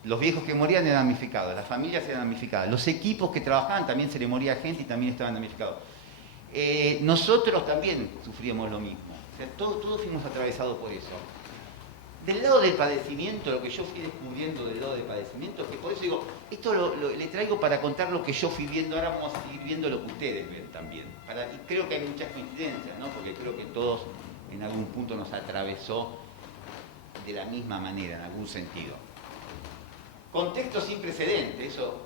los viejos que morían eran damnificados, las familias eran damnificadas, los equipos que trabajaban también se le moría gente y también estaban damnificados. Nosotros también sufríamos lo mismo, o sea, todos fuimos atravesados por eso. Del lado del padecimiento, lo que yo fui descubriendo del lado del padecimiento, que por eso digo, esto le traigo para contar lo que yo fui viendo, ahora vamos a seguir viendo lo que ustedes ven también. Y creo que hay muchas coincidencias, ¿no? Porque creo que todos en algún punto nos atravesó de la misma manera, en algún sentido. Contexto sin precedente, eso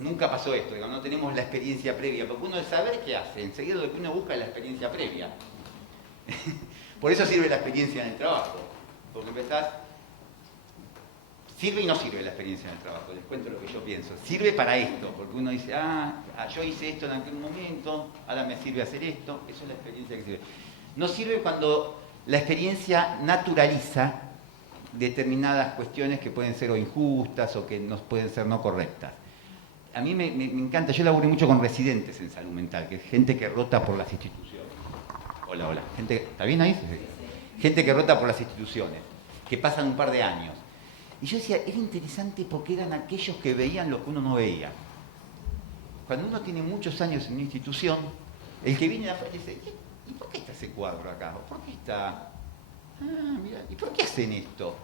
nunca pasó esto, digamos, no tenemos la experiencia previa, porque uno de saber qué hace, enseguida lo que uno busca es la experiencia previa. Por eso sirve la experiencia en el trabajo, porque empezás, sirve y no sirve la experiencia en el trabajo, les cuento lo que yo pienso. Sirve para esto, porque uno dice, yo hice esto en aquel momento, ahora me sirve hacer esto, eso es la experiencia que sirve. No sirve cuando la experiencia naturaliza determinadas cuestiones que pueden ser o injustas o que no pueden ser no correctas. A mí me encanta, yo laburé mucho con residentes en salud mental, que es gente que rota por las instituciones. Hola. ¿Está bien ahí? Gente que rota por las instituciones, que pasan un par de años. Y yo decía, era interesante porque eran aquellos que veían lo que uno no veía. Cuando uno tiene muchos años en una institución, el que viene de afuera dice, ¿y por qué está ese cuadro acá? ¿Por qué está? Mira, ¿y por qué hacen esto?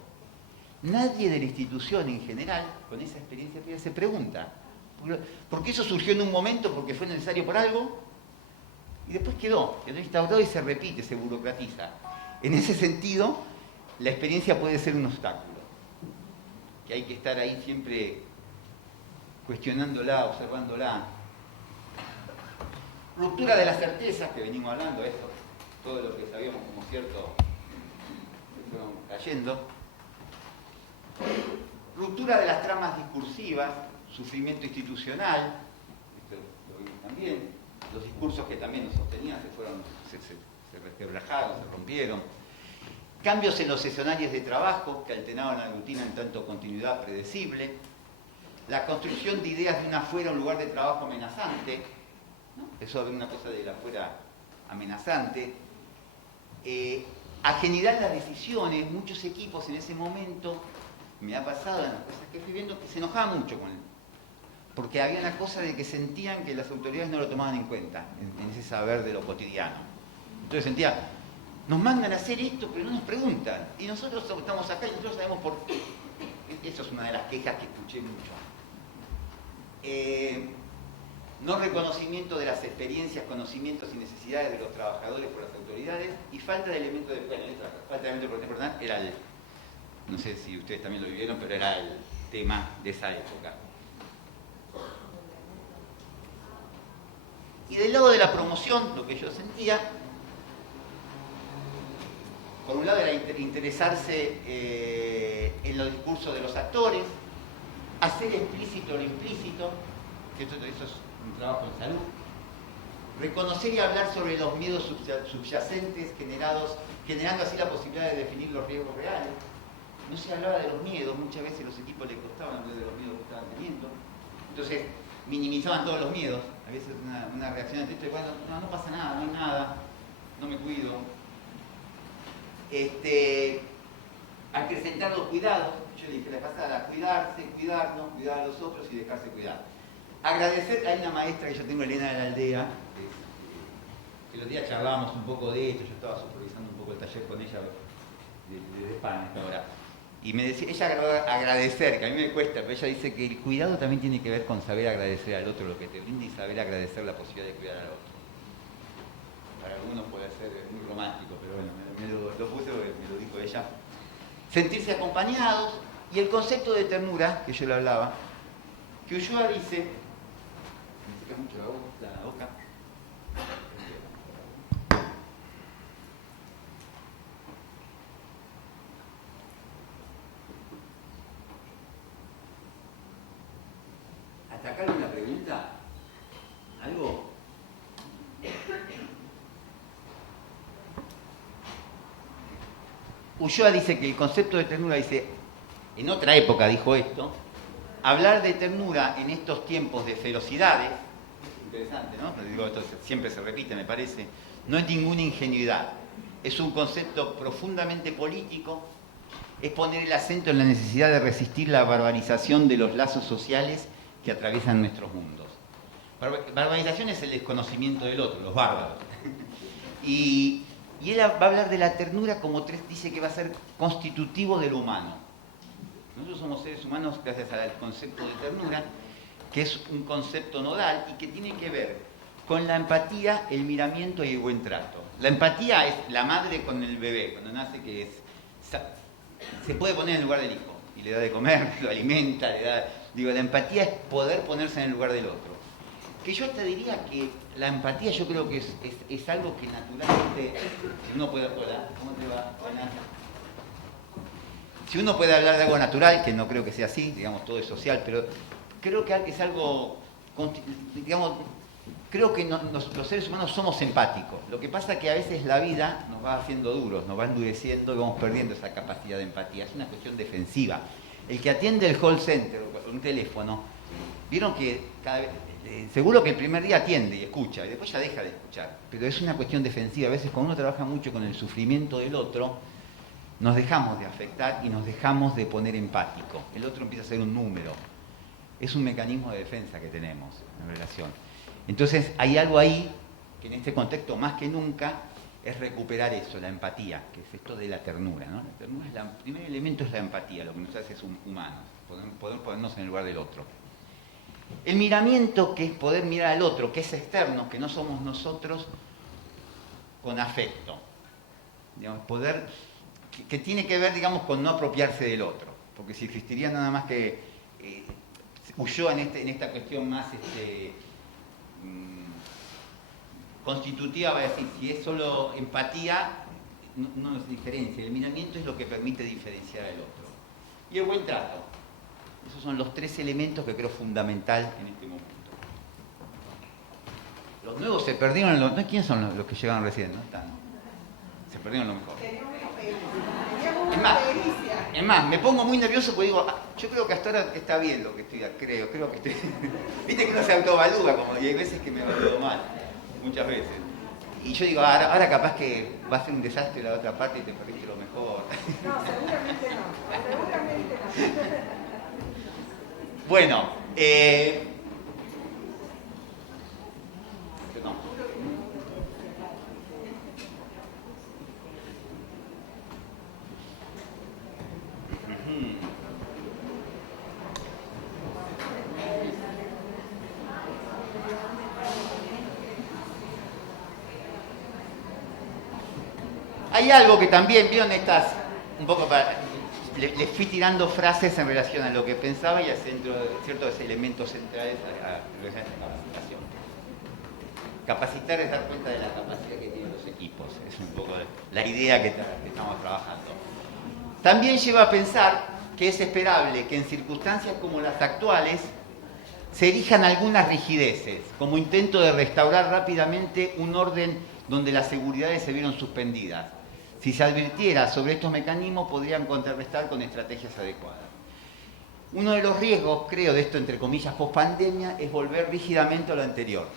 Nadie de la institución en general, con esa experiencia previa, se pregunta. Porque eso surgió en un momento, porque fue necesario por algo, y después quedó instaurado y se repite, se burocratiza. En ese sentido, la experiencia puede ser un obstáculo, que hay que estar ahí siempre cuestionándola, observándola. Ruptura de las certezas, que venimos hablando, esto, todo lo que sabíamos como cierto, se fueron cayendo. Ruptura de las tramas discursivas, sufrimiento institucional, esto lo vimos también. Los discursos que también nos sostenían se resquebrajaron, se rompieron. Cambios en los escenarios de trabajo que alteraban la rutina en tanto continuidad predecible. La construcción de ideas de un afuera, un lugar de trabajo amenazante, ¿no? Eso es una cosa del afuera amenazante. A generar las decisiones, muchos equipos en ese momento, me ha pasado en las cosas que fui viendo, que se enojaban mucho porque había una cosa de que sentían que las autoridades no lo tomaban en cuenta, en ese saber de lo cotidiano. Entonces sentía, nos mandan a hacer esto, pero no nos preguntan, y nosotros estamos acá y nosotros sabemos por qué. Eso es una de las quejas que escuché mucho. No reconocimiento de las experiencias, conocimientos y necesidades de los trabajadores por las autoridades, y falta de elementos de... Bueno, falta de elementos de protección personal era el... No sé si ustedes también lo vivieron, pero era el tema de esa época. Y del lado de la promoción, lo que yo sentía, por un lado era interesarse en los discursos de los actores, hacer explícito lo implícito, que eso es un trabajo en salud, reconocer y hablar sobre los miedos subyacentes generando así la posibilidad de definir los riesgos reales. No se hablaba de los miedos, muchas veces los equipos les costaban hablar de los miedos que estaban teniendo. Entonces, minimizaban todos los miedos. A veces una reacción ante esto, bueno, no pasa nada, no hay nada, no me cuido. Acrecentar los cuidados. Yo le dije la pasada, cuidarse, cuidarnos, cuidar a los otros y dejarse cuidar. Agradecer, hay una maestra que yo tengo, Elena de la Aldea, que los días charlábamos un poco de esto, yo estaba supervisando un poco el taller con ella desde España hasta ahora. Y me decía, ella agradecer, que a mí me cuesta, pero ella dice que el cuidado también tiene que ver con saber agradecer al otro lo que te brinda y saber agradecer la posibilidad de cuidar al otro. Para algunos puede ser muy romántico, pero bueno, me lo puse porque me lo dijo ella. Sentirse acompañados, y el concepto de ternura, que yo le hablaba, que Ulloa dice, me seca mucho la boca, ¿hasta acá alguna pregunta? ¿Algo? Ulloa dice que el concepto de ternura, dice, en otra época dijo esto, hablar de ternura en estos tiempos de ferocidades, interesante, ¿no? Digo, esto siempre se repite, me parece, no es ninguna ingenuidad, es un concepto profundamente político, es poner el acento en la necesidad de resistir la barbarización de los lazos sociales que atraviesan nuestros mundos. Barbarización es el desconocimiento del otro, los bárbaros. Y él va a hablar de la ternura como dice que va a ser constitutivo de lo humano. Nosotros somos seres humanos gracias al concepto de ternura, que es un concepto nodal y que tiene que ver con la empatía, el miramiento y el buen trato. La empatía es la madre con el bebé, cuando nace, que se puede poner en el lugar del hijo y le da de comer, lo alimenta, la empatía es poder ponerse en el lugar del otro. Que yo te diría que la empatía yo creo que es algo que naturalmente, si uno puede... Hola, ¿cómo te va? Buenas. Si uno puede hablar de algo natural, que no creo que sea así, digamos, todo es social, pero creo que es algo, digamos, creo que los seres humanos somos empáticos. Lo que pasa es que a veces la vida nos va haciendo duros, nos va endureciendo y vamos perdiendo esa capacidad de empatía. Es una cuestión defensiva. El que atiende el call center o un teléfono, vieron que cada vez, seguro que el primer día atiende y escucha, y después ya deja de escuchar. Pero es una cuestión defensiva. A veces cuando uno trabaja mucho con el sufrimiento del otro, nos dejamos de afectar y nos dejamos de poner empático. El otro empieza a ser un número. Es un mecanismo de defensa que tenemos en relación. Entonces hay algo ahí que en este contexto más que nunca es recuperar eso, la empatía, que es esto de la ternura, ¿no? La ternura el primer elemento es la empatía, lo que nos hace es humanos, poder ponernos en el lugar del otro. El miramiento, que es poder mirar al otro, que es externo, que no somos nosotros, con afecto. Digamos, poder, que tiene que ver, digamos, con no apropiarse del otro. Porque si existiría nada más que Ulloa en esta cuestión más constitutiva, va a decir, si es solo empatía, no es diferencia. El miramiento es lo que permite diferenciar al otro. Y el buen trato. Esos son los tres elementos que creo fundamental en este momento. Los nuevos se perdieron, ¿no? ¿Quiénes son los que llegaron recién? ¿No? Se perdieron lo mejor. Es más, me pongo muy nervioso porque digo, yo creo que hasta ahora está bien lo que estoy, creo que estoy... Viste que uno se autoevalúa, y hay veces que me evalúo mal, muchas veces. Y yo digo, ahora capaz que va a ser un desastre la otra parte y te perdiste lo mejor. No, seguramente no. Seguramente no. Bueno, Hay algo que también, vieron estas, un poco les fui tirando frases en relación a lo que pensaba y a ciertos elementos centrales a esta capacitación. Capacitar es dar cuenta de la capacidad que tienen los equipos, es un poco la idea que estamos trabajando. También lleva a pensar que es esperable que en circunstancias como las actuales se erijan algunas rigideces, como intento de restaurar rápidamente un orden donde las seguridades se vieron suspendidas. Si se advirtiera sobre estos mecanismos, podrían contrarrestar con estrategias adecuadas. Uno de los riesgos, creo, de esto, entre comillas, post-pandemia, es volver rígidamente a lo anterior.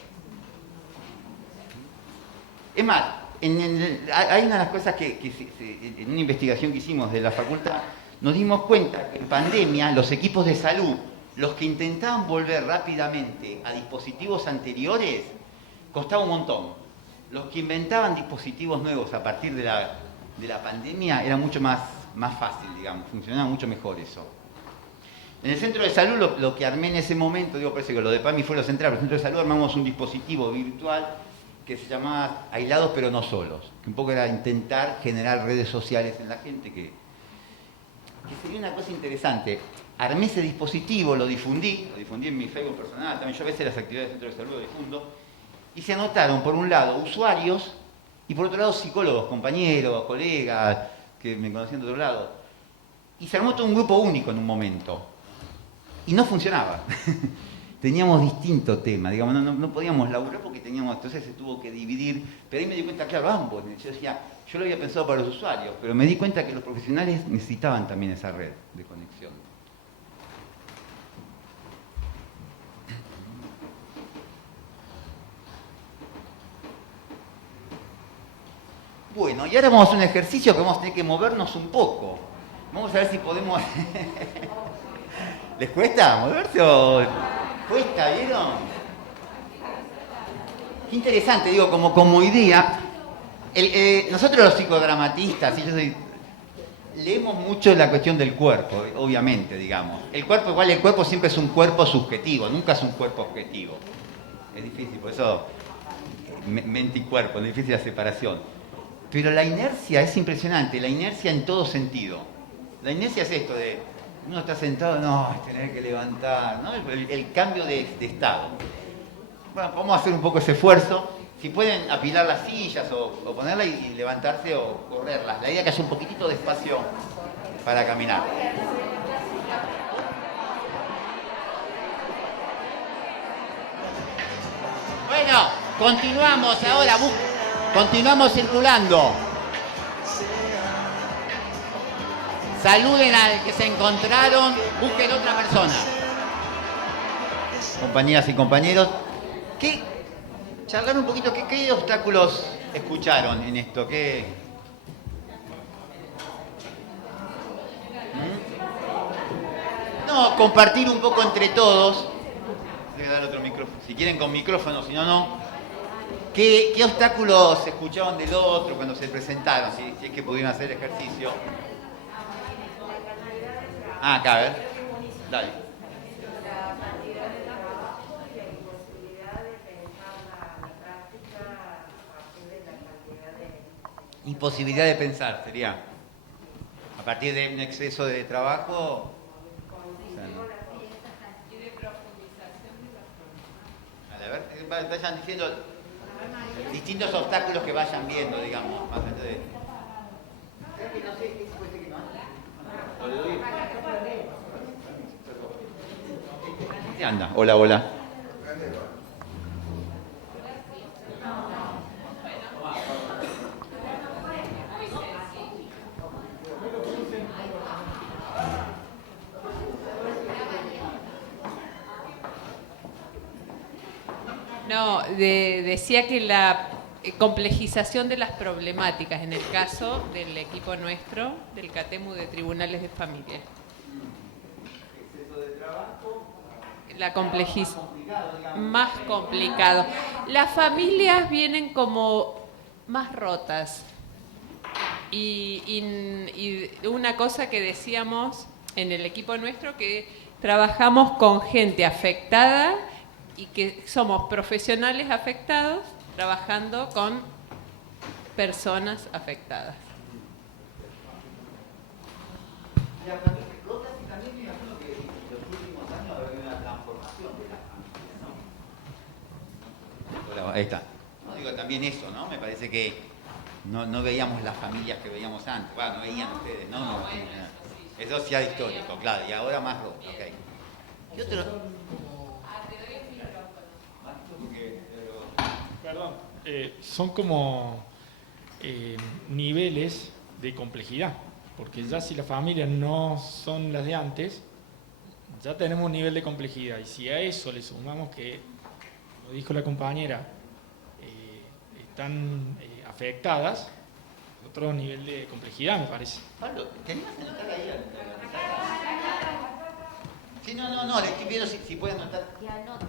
Es más, hay una de las cosas que en una investigación que hicimos de la facultad, nos dimos cuenta que en pandemia los equipos de salud, los que intentaban volver rápidamente a dispositivos anteriores, costaba un montón. Los que inventaban dispositivos nuevos a partir de la pandemia era mucho más fácil, digamos, funcionaba mucho mejor eso. En el centro de salud, lo que armé en ese momento, parece que lo de PAMI fue lo central, pero en el centro de salud armamos un dispositivo virtual que se llamaba Aislados pero no solos, que un poco era intentar generar redes sociales en la gente, que sería una cosa interesante. Armé ese dispositivo, lo difundí en mi Facebook personal, también yo a veces las actividades del centro de salud lo difundo, y se anotaron, por un lado, usuarios, y por otro lado, psicólogos, compañeros, colegas, que me conocían de otro lado. Y se armó todo un grupo único en un momento. Y no funcionaba. Teníamos distintos temas, digamos, no podíamos laburar porque teníamos, entonces se tuvo que dividir. Pero ahí me di cuenta, claro, ambos. Yo decía, yo lo había pensado para los usuarios, pero me di cuenta que los profesionales necesitaban también esa red de conexión. Bueno, y ahora vamos a hacer un ejercicio que vamos a tener que movernos un poco. Vamos a ver si podemos... ¿Les cuesta moverse o...? ¿Cuesta, vieron? Qué interesante, digo, como idea. Nosotros los psicodramatistas, leemos mucho la cuestión del cuerpo, obviamente, digamos. El cuerpo siempre es un cuerpo subjetivo, nunca es un cuerpo objetivo. Es difícil, por eso mente y cuerpo, es difícil la separación. Pero la inercia es impresionante, la inercia en todo sentido. La inercia es esto de, uno está sentado, no, es tener que levantar, ¿no? El cambio de estado. Bueno, vamos a hacer un poco ese esfuerzo. Si pueden apilar las sillas o ponerla y levantarse o correrlas. La idea es que haya un poquitito de espacio para caminar. Bueno, continuamos ahora. Continuamos circulando. Saluden al que se encontraron, busquen otra persona. Compañeras y compañeros, charlar un poquito, ¿qué obstáculos escucharon en esto? No, compartir un poco entre todos. Voy a dar otro micrófono. Si quieren con micrófono, si no, no. ¿Qué obstáculos escucharon del otro cuando se presentaron? Si es que pudieron hacer ejercicio. Acá, a ver. Dale. Imposibilidad de pensar, sería. A partir de un exceso de trabajo. O sea, no. Y de profundización de las formas. A ver, vayan diciendo distintos obstáculos que vayan viendo, digamos. Más allá de... No sé, ¿qué puede ser que no? ¿Qué anda? Hola, hola. No, decía que la complejización de las problemáticas, en el caso del equipo nuestro, del CATEMU de Tribunales de Familia. Exceso de trabajo. La complejización. Más complicado. Las familias vienen como más rotas. Y una cosa que decíamos en el equipo nuestro, que trabajamos con gente afectada y que somos profesionales afectados trabajando con personas afectadas. La familia, y también me imagino que en los últimos años habrá habido una transformación de la familia, ¿no? Hola, ahí está. No, digo también eso, ¿no? Me parece que no veíamos las familias que veíamos antes. Bueno, no veían ustedes, ¿no? No, bueno, eso sí es histórico, claro, y ahora más roto, ok. ¿Qué otro? Perdón, son como niveles de complejidad, porque ya si las familias no son las de antes, ya tenemos un nivel de complejidad, y si a eso le sumamos que, como dijo la compañera, están afectadas, otro nivel de complejidad, me parece. Pablo, ¿te animas a anotar ahí? Sí, no, le estoy viendo si puede anotar. Que anote.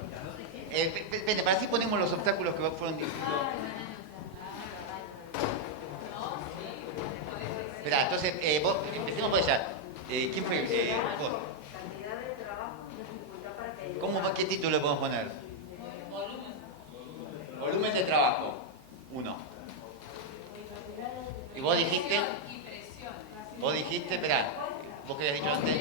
Vente, para así ponemos los obstáculos que fueron discutidos. Espera, entonces, empecemos por allá. ¿Quién fue? Vos. Cantidad de trabajo, dificultad para pedir. ¿Qué título le podemos poner? Volumen de trabajo. 1. ¿Y vos dijiste? Esperá, ¿vos qué habías dicho antes?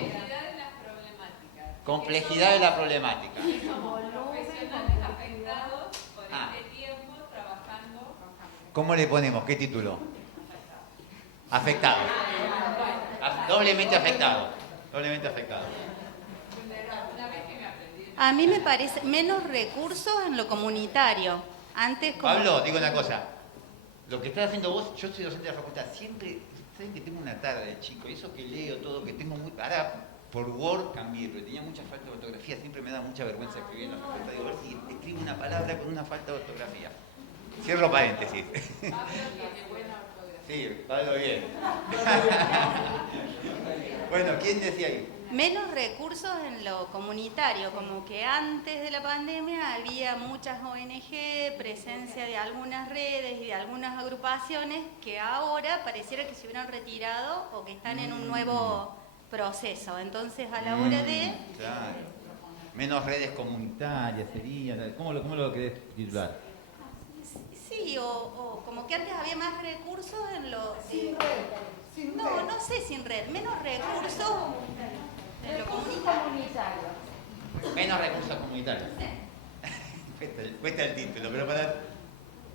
Complejidad de la problemática. Profesionales afectados por este tiempo trabajando. ¿Cómo le ponemos? ¿Qué título? Afectado. Doblemente afectado. Doblemente afectado. A mí me parece menos recursos en lo comunitario. Antes como... Pablo, digo una cosa. Lo que estás haciendo vos, yo soy docente de la facultad, siempre, saben que tengo una tarde, chico, y eso que leo todo, que tengo muy... Ahora, por Word cambié, pero tenía mucha falta de ortografía, siempre me da mucha vergüenza escribir en la facultad. Digo, a ver si escribo una palabra con una falta de ortografía. Cierro paréntesis. Sí, Pablo bien. Bueno, ¿quién decía ahí? Menos recursos en lo comunitario, como que antes de la pandemia había muchas ONG, presencia de algunas redes y de algunas agrupaciones que ahora pareciera que se hubieran retirado o que están en un nuevo proceso. Entonces, a la hora de... Claro. Menos redes comunitarias sería... ¿Cómo lo querés titular? Sí, o como que antes había más recursos en lo... Sin red. No sé sin red, menos recursos en lo Comunitario. Menos recursos comunitarios. Cuesta el título, pero para...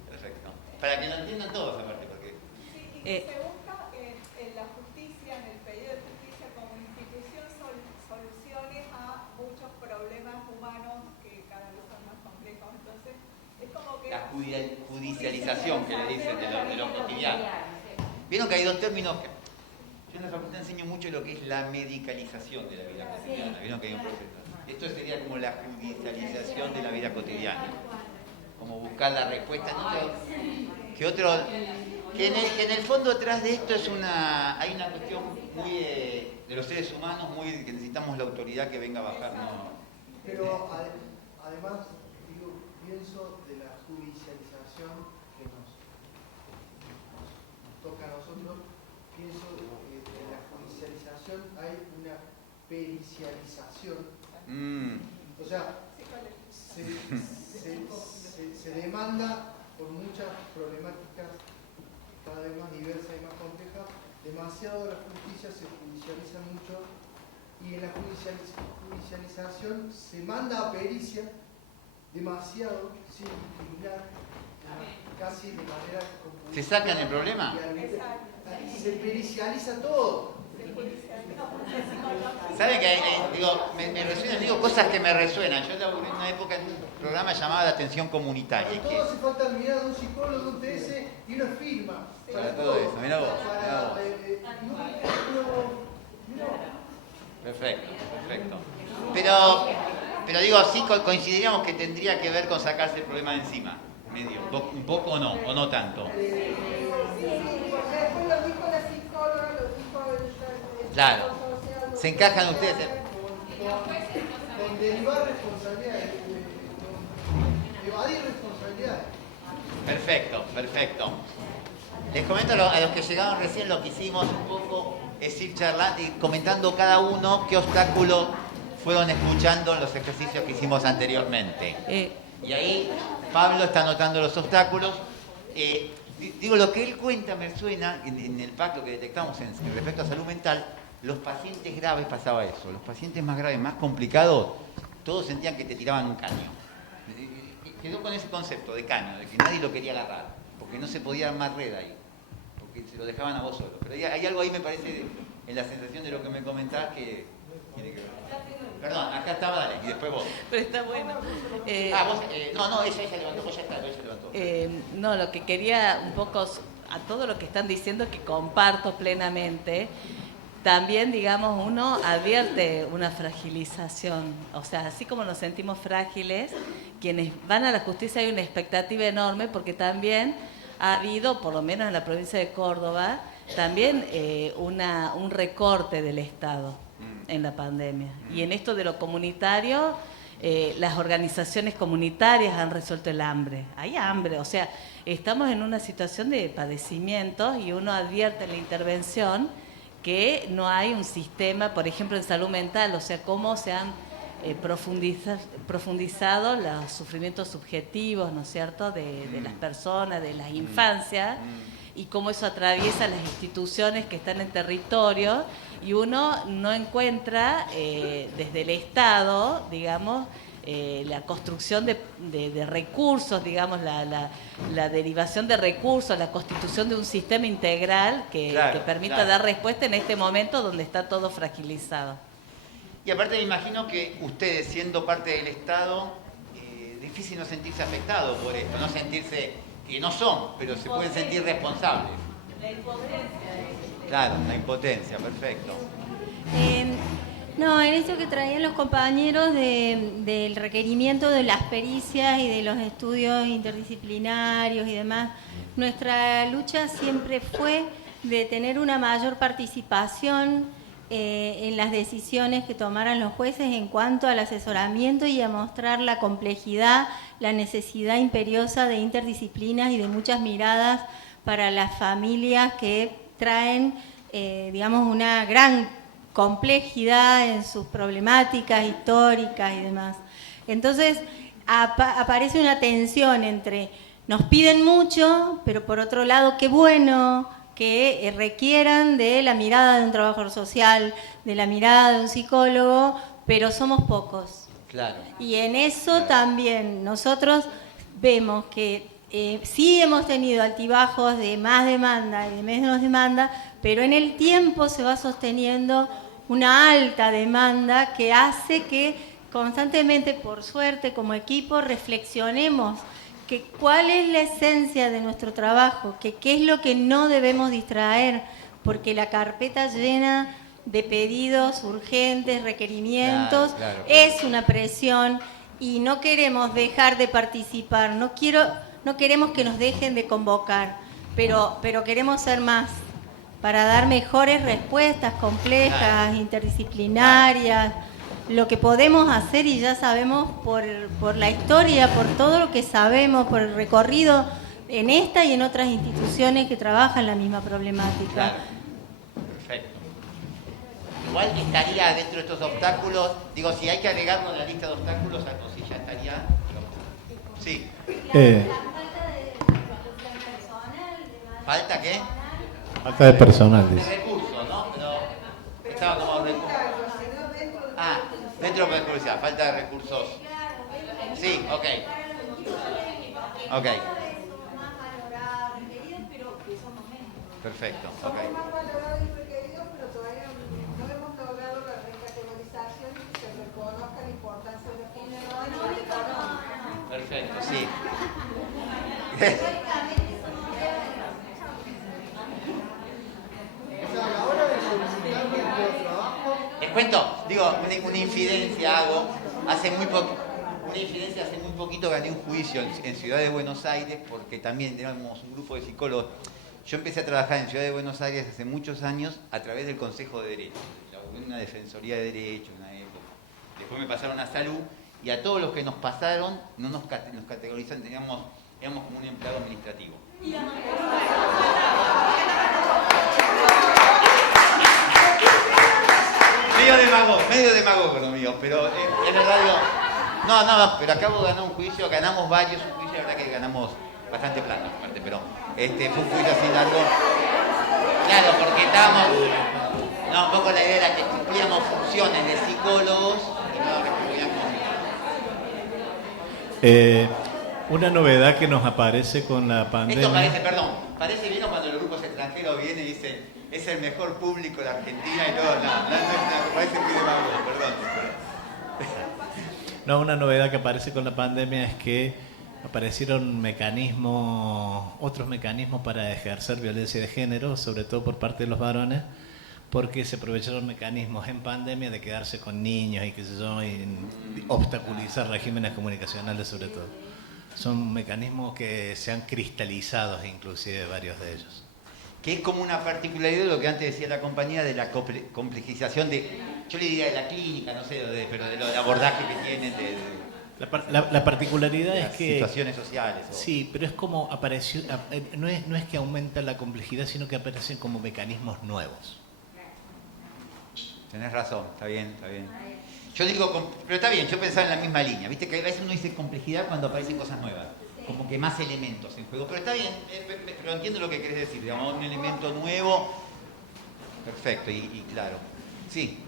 Perfecto. Para que lo entiendan todos aparte, porque... Sí, y que se busca en la justicia, en el pedido de justicia como institución, soluciones a muchos problemas humanos que cada vez son más complejos. Entonces, es como que... La judicialización que le dicen de lo cotidiano. Vieron que hay dos términos que... Yo en la facultad enseño mucho lo que es la medicalización de la vida cotidiana. Vieron que hay un proceso. Esto sería como la judicialización de la vida cotidiana. Como buscar la respuesta. Que en el fondo detrás de esto hay una cuestión muy de los seres humanos, muy que necesitamos la autoridad que venga a bajarnos. Pero además, pienso de la judicialización que nos toca a nosotros, pienso que en la judicialización hay una pericialización. O sea, se demanda por muchas problemáticas cada vez más diversas y más complejas, demasiado de la justicia, se judicializa mucho, y en la judicialización se manda a pericia demasiado, sin discriminar, casi de manera compulsiva. ¿Se sacan el problema? Se pericializa todo. ¿Saben que me resuenan? Digo cosas que me resuenan. Yo laburé en una época en un programa llamado de atención comunitaria. Todo hace falta mirar de un psicólogo, de un TS y una firma. Para todo eso, mirá vos. Perfecto. Pero digo, sí coincidiríamos que tendría que ver con sacarse el problema de encima. Medio, un poco o no tanto. Después lo dijo la psicóloga, lo dijo el... Claro. ¿Se encajan ustedes? Con derivar responsabilidades, evadir responsabilidades. Perfecto. Les comento a los que llegaron recién lo que hicimos un poco es ir charlando y comentando cada uno qué obstáculos fueron escuchando en los ejercicios que hicimos anteriormente. Y ahí Pablo está anotando los obstáculos. Digo, lo que él cuenta me suena en el pacto que detectamos en respecto a salud mental, Los pacientes graves pasaba eso. Los pacientes más graves, más complicados, todos sentían que te tiraban un caño. Quedó con ese concepto de caño, de que nadie lo quería agarrar, porque no se podía armar red ahí, porque se lo dejaban a vos solo. Pero hay algo ahí, me parece, en la sensación de lo que me comentás que tiene que ver. Perdón, acá estaba, dale, y después vos. Pero está bueno. vos, no, ella levantó, vos ya está, ella levantó. No, lo que quería un poco, a todo lo que están diciendo, que comparto plenamente, también, digamos, uno advierte una fragilización. O sea, así como nos sentimos frágiles, quienes van a la justicia hay una expectativa enorme, porque también ha habido, por lo menos en la provincia de Córdoba, también un recorte del Estado en la pandemia. Y en esto de lo comunitario, las organizaciones comunitarias han resuelto el hambre. Hay hambre, o sea, estamos en una situación de padecimientos y uno advierte en la intervención que no hay un sistema, por ejemplo, en salud mental, o sea, cómo se han profundizado los sufrimientos subjetivos, ¿no es cierto?, de las personas, de las infancias, y cómo eso atraviesa las instituciones que están en territorio, y uno no encuentra desde el Estado, digamos, la construcción de recursos, digamos, la derivación de recursos, la constitución de un sistema integral que permita dar respuesta en este momento donde está todo fragilizado. Y aparte me imagino que ustedes, siendo parte del Estado, difícil no sentirse afectados por esto, no sentirse que no son, pero se pueden sentir responsables. La impotencia. Claro, la impotencia, perfecto. No, en esto que traían los compañeros del requerimiento de las pericias y de los estudios interdisciplinarios y demás, nuestra lucha siempre fue de tener una mayor participación en las decisiones que tomaran los jueces en cuanto al asesoramiento y a mostrar la complejidad, la necesidad imperiosa de interdisciplinas y de muchas miradas para las familias que traen, digamos, una gran complejidad en sus problemáticas históricas y demás. Entonces aparece una tensión entre nos piden mucho, pero por otro lado qué bueno que requieran de la mirada de un trabajador social, de la mirada de un psicólogo, pero somos pocos. Claro. Y en eso también nosotros vemos que sí hemos tenido altibajos de más demanda y de menos demanda, pero en el tiempo se va sosteniendo una alta demanda que hace que constantemente, por suerte, como equipo, reflexionemos que cuál es la esencia de nuestro trabajo, que qué es lo que no debemos distraer, porque la carpeta llena de pedidos urgentes, requerimientos, claro. Es una presión y no queremos dejar de participar, no queremos que nos dejen de convocar, pero queremos ser más, para dar mejores respuestas complejas, interdisciplinarias, lo que podemos hacer y ya sabemos por la historia, por todo lo que sabemos, por el recorrido en esta y en otras instituciones que trabajan la misma problemática. Claro. Perfecto. Igual estaría dentro de estos obstáculos, digo, si hay que agregarlo a la lista de obstáculos, o si ya estaría... Sí. ¿Falta qué? Falta de personal. De recursos, ¿no? Pero estaba como recursos. Ah, dentro de la curiosidad, falta de recursos. Sí, ok. Ok. Perfecto, ok. Perfecto, sí. Les cuento, digo, una infidencia hago, hace muy poquito gané un juicio en Ciudad de Buenos Aires, porque también éramos un grupo de psicólogos. Yo empecé a trabajar en Ciudad de Buenos Aires hace muchos años a través del Consejo de Derecho, una defensoría de derechos, una época. Después me pasaron a salud y a todos los que nos pasaron no nos categorizan, éramos como un empleado administrativo. Medio demagogo lo mío, pero en verdad digo, no, pero acabo de ganar un juicio, ganamos varios juicios, la verdad que ganamos bastante plata, aparte, pero fue un juicio así largo. Claro, porque estábamos... No, un poco la idea era que cumplíamos funciones de psicólogos y no retribuíamos. Una novedad que nos aparece con la pandemia. Esto parece bien cuando los grupos extranjeros vienen y dicen es el mejor público de la Argentina y todo. No, parece muy demagogo, perdón. No, una novedad que aparece con la pandemia es que aparecieron otros mecanismos para ejercer violencia de género, sobre todo por parte de los varones, porque se aprovecharon mecanismos en pandemia de quedarse con niños y qué sé yo, y obstaculizar regímenes comunicacionales sobre todo. Son mecanismos que se han cristalizado inclusive varios de ellos. Que es como una particularidad de lo que antes decía la compañía de la complejización yo le diría de la clínica, no sé, pero de lo de abordaje que tienen La particularidad de es las que... situaciones sociales. Sí, pero es como apareció... No es que aumenta la complejidad, sino que aparecen como mecanismos nuevos. Tenés razón, está bien. Yo digo, pero está bien, yo pensaba en la misma línea. Viste que a veces uno dice complejidad cuando aparecen cosas nuevas. Como que más elementos en juego. Pero está bien, pero entiendo lo que querés decir. Digamos, un elemento nuevo. Perfecto y claro. Sí.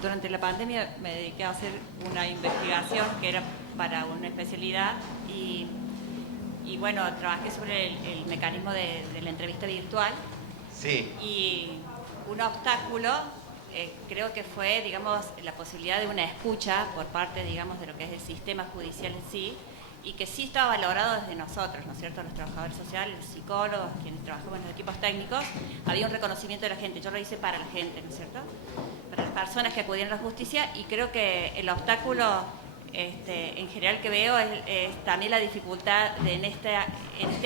Durante la pandemia me dediqué a hacer una investigación que era para una especialidad y bueno, trabajé sobre el mecanismo de la entrevista virtual. Sí. Y un obstáculo creo que fue, digamos, la posibilidad de una escucha por parte, digamos, de lo que es el sistema judicial en sí, y que sí estaba valorado desde nosotros, ¿no es cierto?, los trabajadores sociales, los psicólogos, quienes trabajamos en los equipos técnicos, había un reconocimiento de la gente. Yo lo hice para la gente, ¿no es cierto?, para las personas que acudían a la justicia, y creo que el obstáculo en general que veo es también la dificultad en este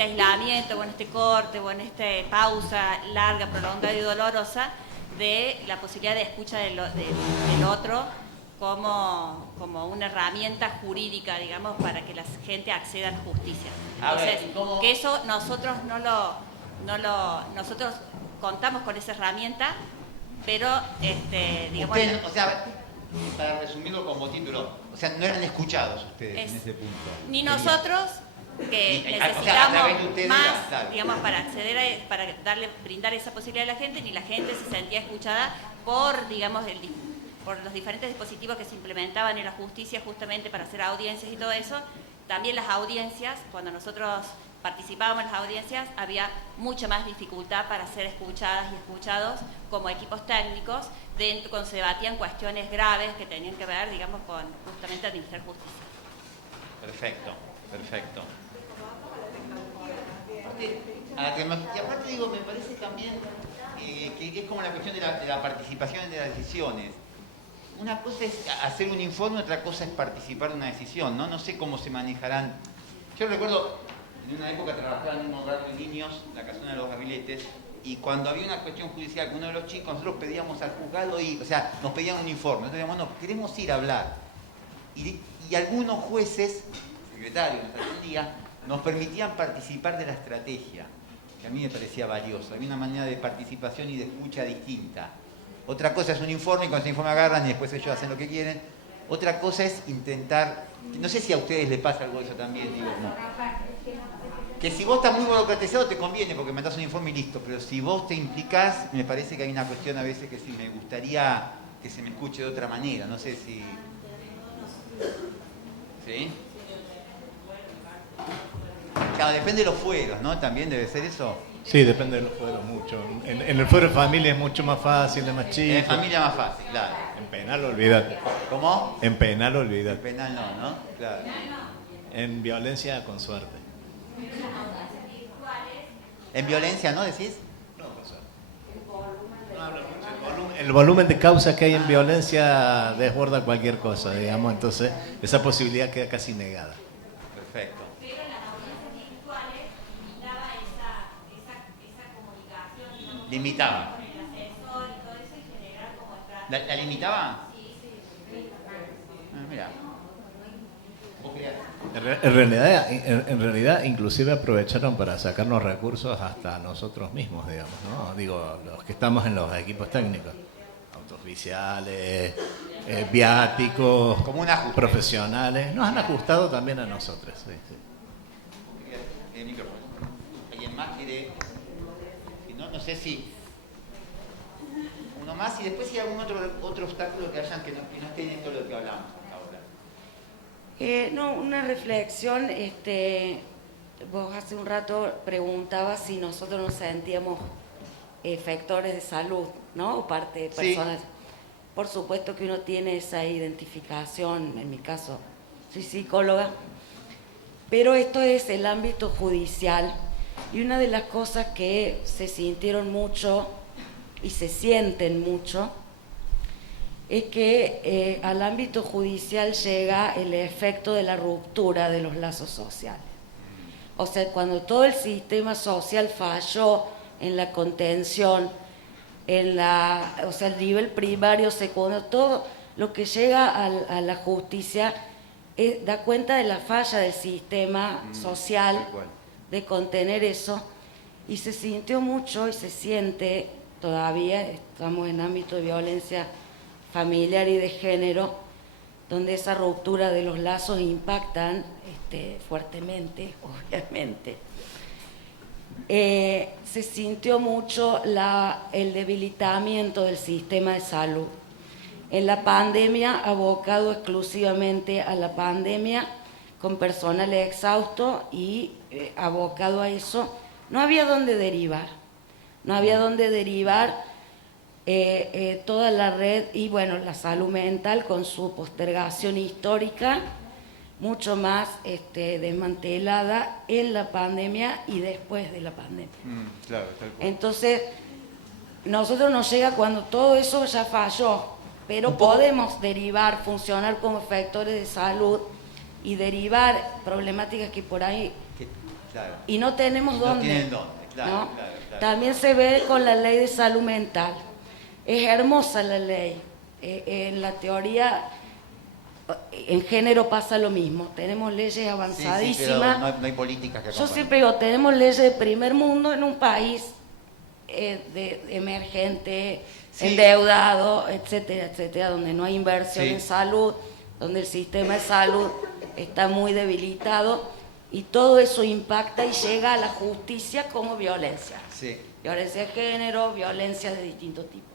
aislamiento, o en este corte, o en esta pausa larga, prolongada y dolorosa, de la posibilidad de escucha del otro como una herramienta jurídica, digamos, para que la gente acceda a la justicia. Entonces, que eso nosotros nosotros contamos con esa herramienta, pero digamos... Usted, o sea, para resumirlo como título, o sea, no eran escuchados ustedes en ese punto. Ni nosotros, que necesitamos o sea, a través de ustedes, más, claro, digamos, para acceder para brindar esa posibilidad a la gente, ni la gente se sentía escuchada por, digamos, por los diferentes dispositivos que se implementaban en la justicia justamente para hacer audiencias y todo eso. También las audiencias, cuando nosotros participábamos en las audiencias, había mucha más dificultad para ser escuchadas y escuchados como equipos técnicos cuando se debatían cuestiones graves que tenían que ver, digamos, con justamente administrar justicia. Perfecto. A la tecnología. Y aparte digo, me parece también que es como la cuestión de la participación en las decisiones. Una cosa es hacer un informe, otra cosa es participar en una decisión, ¿no? No sé cómo se manejarán. Yo recuerdo, en una época trabajaba en un hogar de niños, la casona de los Gabiletes, y cuando había una cuestión judicial con uno de los chicos, nosotros pedíamos al juzgado, nos pedían un informe. Entonces decíamos, no, queremos ir a hablar. Y algunos jueces, secretarios, algún día, nos permitían participar de la estrategia, que a mí me parecía valiosa. Había una manera de participación y de escucha distinta. Otra cosa es un informe, y con ese informe agarran y después ellos hacen lo que quieren. Otra cosa es intentar, no sé si a ustedes les pasa algo de eso también, digo, no. Que si vos estás muy burocratizado te conviene porque mandás un informe y listo, pero si vos te implicás, me parece que hay una cuestión a veces que sí me gustaría que se me escuche de otra manera, no sé si... ¿Sí? Claro, depende de los fueros, ¿no? También debe ser eso. Sí, depende de los fueros mucho. En el fuero de familia es mucho más fácil, es más chico. En familia más fácil, claro. En penal olvídate. ¿Cómo? En penal olvídate. En penal no, claro. En violencia con suerte. ¿En violencia no decís? No, con suerte. El volumen de causas que hay en violencia desborda cualquier cosa, digamos, entonces esa posibilidad queda casi negada. Perfecto. Pero en las audiencias virtuales limitaba esa comunicación, digamos, Limitaba. con el asesor y todo eso, y generar como estrategia. ¿La limitaba? Sí. Mira. En realidad, inclusive aprovecharon para sacarnos recursos hasta nosotros mismos, digamos, ¿no? Digo, los que estamos en los equipos técnicos, autos oficiales, viáticos, profesionales, nos han ajustado también a nosotros. Sí. ¿Alguien más quiere? Si No sé si uno más y después si hay algún otro obstáculo que hayan que no esté en esto lo que hablamos ahora. No, una reflexión, vos hace un rato preguntabas si nosotros nos sentíamos factores de salud, ¿no? O parte de personas. Sí. Por supuesto que uno tiene esa identificación, en mi caso soy psicóloga, pero esto es el ámbito judicial y una de las cosas que se sintieron mucho y se sienten mucho es que al ámbito judicial llega el efecto de la ruptura de los lazos sociales. O sea, cuando todo el sistema social falló en la contención, el nivel primario, secundario, todo lo que llega a la justicia da cuenta de la falla del sistema social de contener eso, y se sintió mucho y se siente todavía, estamos en ámbito de violencia familiar y de género, donde esa ruptura de los lazos impactan fuertemente, obviamente. Se sintió mucho el debilitamiento del sistema de salud. En la pandemia, abocado exclusivamente a la pandemia, con personal exhausto y abocado a eso, no había dónde derivar. No había dónde derivar toda la red y, bueno, la salud mental con su postergación histórica, mucho más desmantelada en la pandemia y después de la pandemia. Claro, tal cual. Entonces, nosotros nos llega cuando todo eso ya falló, pero podemos derivar, funcionar como factores de salud y derivar problemáticas que por ahí... Claro. Y no tenemos dónde. No tienen dónde, claro, ¿no? Claro. También se ve con la ley de salud mental. Es hermosa la ley. En la teoría... En género pasa lo mismo, tenemos leyes avanzadísimas. Sí, pero no hay políticas que acompañen. Yo siempre digo, tenemos leyes de primer mundo en un país emergente, endeudado, etcétera, etcétera, donde no hay inversión en salud, donde el sistema de salud está muy debilitado y todo eso impacta y llega a la justicia como violencia. Sí. Violencia de género, violencia de distintos tipos.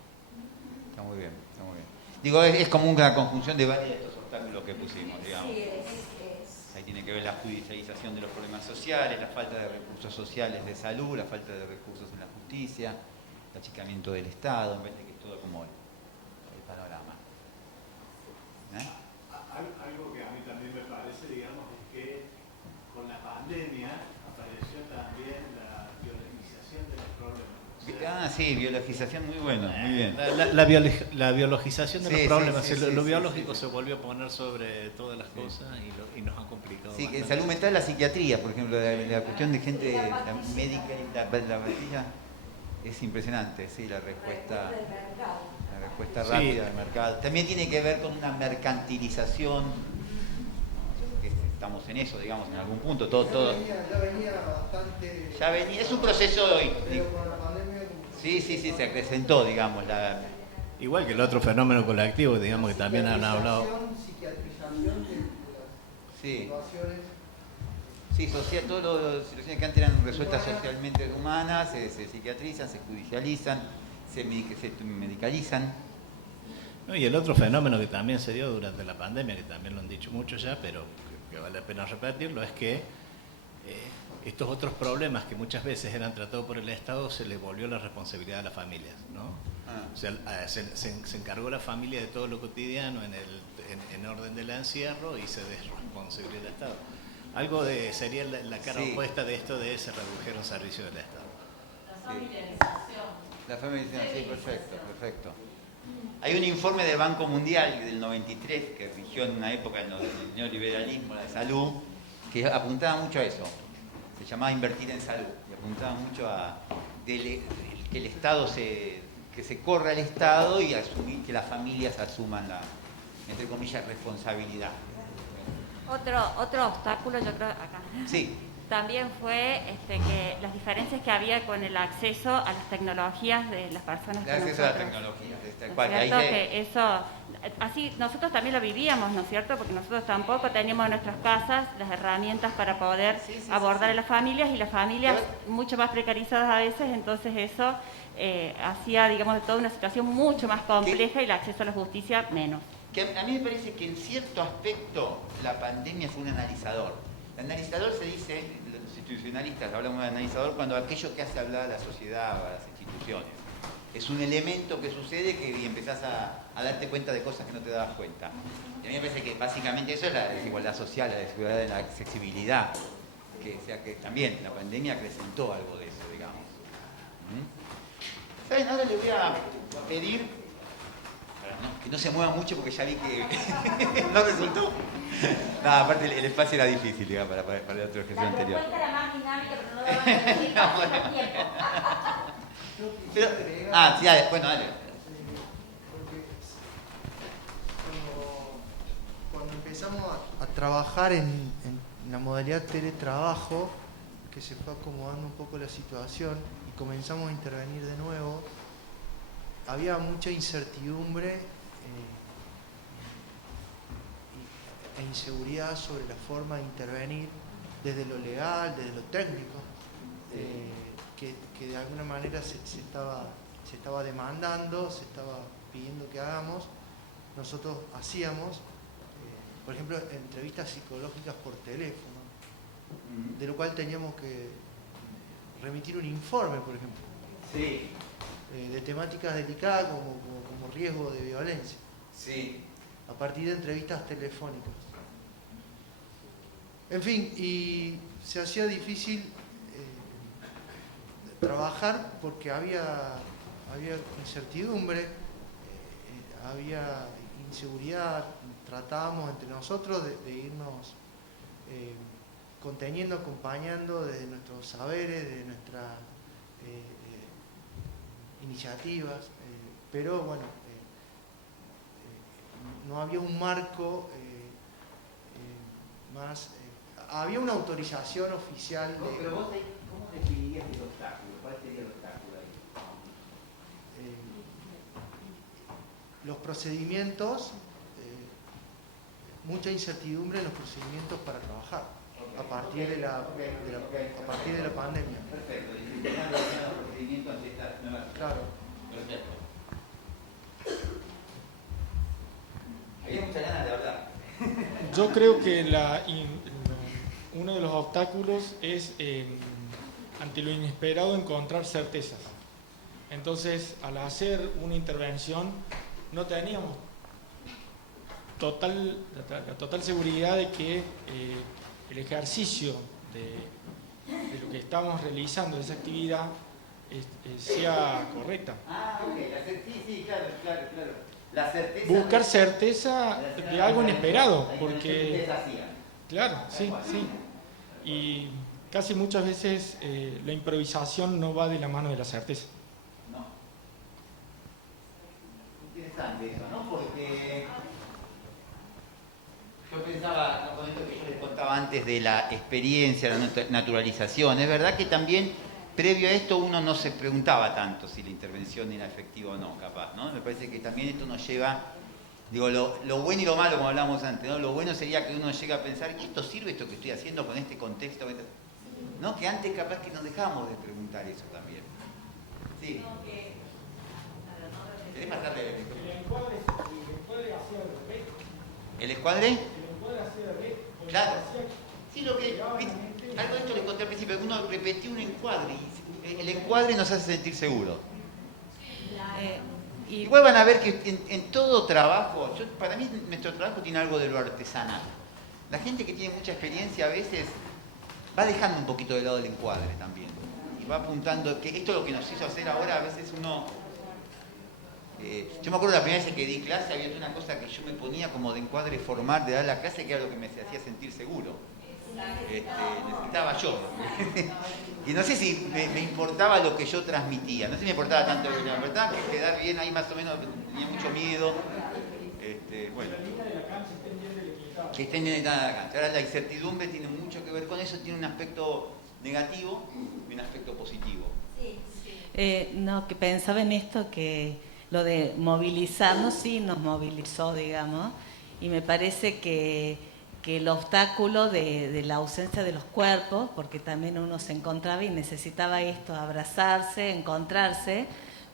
Está muy bien, está muy bien. Digo, es como una conjunción de varios de estos obstáculos que pusimos, digamos. Sí, Ahí tiene que ver la judicialización de los problemas sociales, la falta de recursos sociales de salud, la falta de recursos en la justicia, el achicamiento del Estado, en vez de que es todo como el panorama. Algo que a mí también me parece, digamos, es que con la pandemia apareció también la biologización de los problemas. Sí, biologización, muy bueno, muy bien. La biologización de los problemas, lo biológico se volvió a poner sobre todas las cosas y nos ha complicado. Sí, que en salud mental, la psiquiatría, por ejemplo, la cuestión de gente la médica y la patilla es impresionante, sí, la respuesta rápida del mercado. También tiene que ver con una mercantilización, que estamos en eso, digamos, en algún punto, todo. Ya venía, es un proceso hoy. Sí, se acrecentó, digamos. Igual que el otro fenómeno colectivo, digamos, que también han hablado. Sí, social, todas las situaciones que antes eran resueltas socialmente humanas, se psiquiatrizan, se judicializan, se medicalizan. No, y el otro fenómeno que también se dio durante la pandemia, que también lo han dicho mucho ya, pero que vale la pena repetirlo, es que estos otros problemas que muchas veces eran tratados por el Estado se les volvió la responsabilidad a las familias, ¿no? O sea, se encargó la familia de todo lo cotidiano en orden del encierro y se desresponsabilizó el Estado. Algo sería la cara opuesta de esto de se redujeron servicios del Estado. La familiarización. La familiarización, sí, perfecto. Hay un informe del Banco Mundial del 93 que rigió en una época del neoliberalismo, la de salud, que apuntaba mucho a eso. Se llamaba invertir en salud y apuntaba mucho a que el Estado que se corra el Estado y asumir que las familias asuman la, entre comillas, responsabilidad. Otro obstáculo, yo creo, acá. Sí. también fue que las diferencias que había con el acceso a las tecnologías de las personas. El acceso a las tecnologías, tal cual. ¿No es cierto? Que eso, así nosotros también lo vivíamos, ¿no es cierto? Porque nosotros tampoco teníamos en nuestras casas las herramientas para poder abordar a las familias, y las familias mucho más precarizadas a veces, entonces eso hacía, digamos, de toda una situación mucho más compleja y el acceso a la justicia menos. Que a mí me parece que en cierto aspecto la pandemia fue un analizador. El analizador se dice, los institucionalistas hablamos de analizador cuando aquello que hace hablar a la sociedad o a las instituciones. Es un elemento que sucede y empezás a darte cuenta de cosas que no te dabas cuenta. Y a mí me parece que básicamente eso es la desigualdad social, la desigualdad de la accesibilidad. O sea que también la pandemia acrecentó algo de eso, digamos. ¿Saben? Ahora les voy a pedir que no se muevan mucho porque ya vi que no resultó. Nada, aparte el espacio era difícil, digamos, para el otro ejercicio anterior. La propuesta era más dinámica, pero no daba el tiempo. Pero, sí, dale, bueno, dale. Cuando empezamos a trabajar en la modalidad teletrabajo, que se fue acomodando un poco la situación y comenzamos a intervenir de nuevo, había mucha incertidumbre e inseguridad sobre la forma de intervenir desde lo legal, desde lo técnico, que de alguna manera se estaba demandando, se estaba pidiendo que hagamos. Nosotros hacíamos, por ejemplo, entrevistas psicológicas por teléfono, de lo cual teníamos que remitir un informe, por ejemplo. Sí. De temáticas delicadas como riesgo de violencia. Sí. A partir de entrevistas telefónicas. En fin, y se hacía difícil trabajar porque había incertidumbre, había inseguridad. Tratábamos entre nosotros de irnos conteniendo, acompañando desde nuestros saberes, de nuestras iniciativas, pero bueno, no había un marco más, había una autorización oficial de... Pero vos, ¿cómo definirías el obstáculo? ¿Cuál sería el obstáculo ahí? Los procedimientos, mucha incertidumbre en los procedimientos para trabajar, a partir de la pandemia. Perfecto, y se están los procedimientos ante estas nuevas... Claro. Perfecto. Había muchas ganas de hablar. Yo creo que uno de los obstáculos es ante lo inesperado encontrar certezas. Entonces, al hacer una intervención no teníamos la total seguridad de que el ejercicio de lo que estamos realizando, de esa actividad, sea correcta. Sí, claro. La certeza. Buscar certeza de algo inesperado, porque... Claro, sí. Y casi muchas veces la improvisación no va de la mano de la certeza. No. Interesante eso, ¿no? Porque yo pensaba, con esto que yo les contaba antes de la experiencia, la naturalización, es verdad que también previo a esto uno no se preguntaba tanto si la intervención era efectiva o no, capaz, ¿no? Me parece que también esto nos lleva, digo, lo bueno y lo malo, como hablábamos antes, ¿no? Lo bueno sería que uno llegue a pensar, ¿y esto sirve esto que estoy haciendo con este contexto? ¿No? Que antes capaz que nos dejábamos de preguntar eso también. Sí. ¿Querés pasarle el encuadre hacia el revés? ¿El escuadre? El encuadre hacia el revés. Claro. Sí, lo que... Algo de esto les conté al principio, que uno repetía un encuadre y el encuadre nos hace sentir seguros. Igual van a ver que en todo trabajo, para mí nuestro trabajo tiene algo de lo artesanal. La gente que tiene mucha experiencia a veces va dejando un poquito de lado el encuadre también. Y va apuntando, que esto es lo que nos hizo hacer ahora, a veces uno... yo me acuerdo la primera vez que di clase, había una cosa que yo me ponía como de encuadre formal de dar la clase, que era lo que me hacía sentir seguro. Necesitaba yo. Y no sé si me importaba lo que yo transmitía, no sé si me importaba tanto lo que me importaba, que quedar bien ahí más o menos, tenía mucho miedo. Bueno. que estén en la cancha. Ahora la incertidumbre tiene mucho que ver con eso, tiene un aspecto negativo y un aspecto positivo. No, que pensaba en esto, que lo de movilizarnos sí nos movilizó, digamos, y me parece que el obstáculo de la ausencia de los cuerpos, porque también uno se encontraba y necesitaba esto, abrazarse, encontrarse,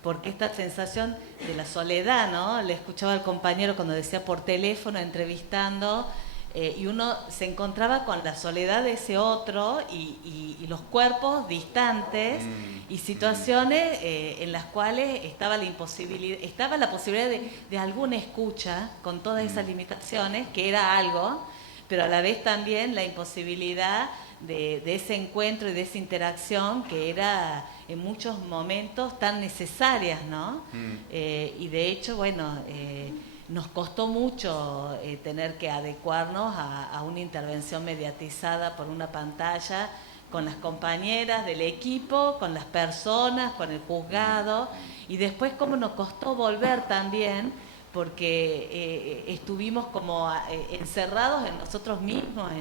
porque esta sensación de la soledad, ¿no? Le escuchaba al compañero cuando decía por teléfono, entrevistando, y uno se encontraba con la soledad de ese otro y los cuerpos distantes y situaciones en las cuales estaba la posibilidad de alguna escucha con todas esas limitaciones, que era algo, pero a la vez también la imposibilidad de ese encuentro y de esa interacción que era en muchos momentos tan necesarias, ¿no? Y de hecho, bueno, nos costó mucho tener que adecuarnos a una intervención mediatizada por una pantalla, con las compañeras del equipo, con las personas, con el juzgado, y después cómo nos costó volver también, porque estuvimos como encerrados en nosotros mismos,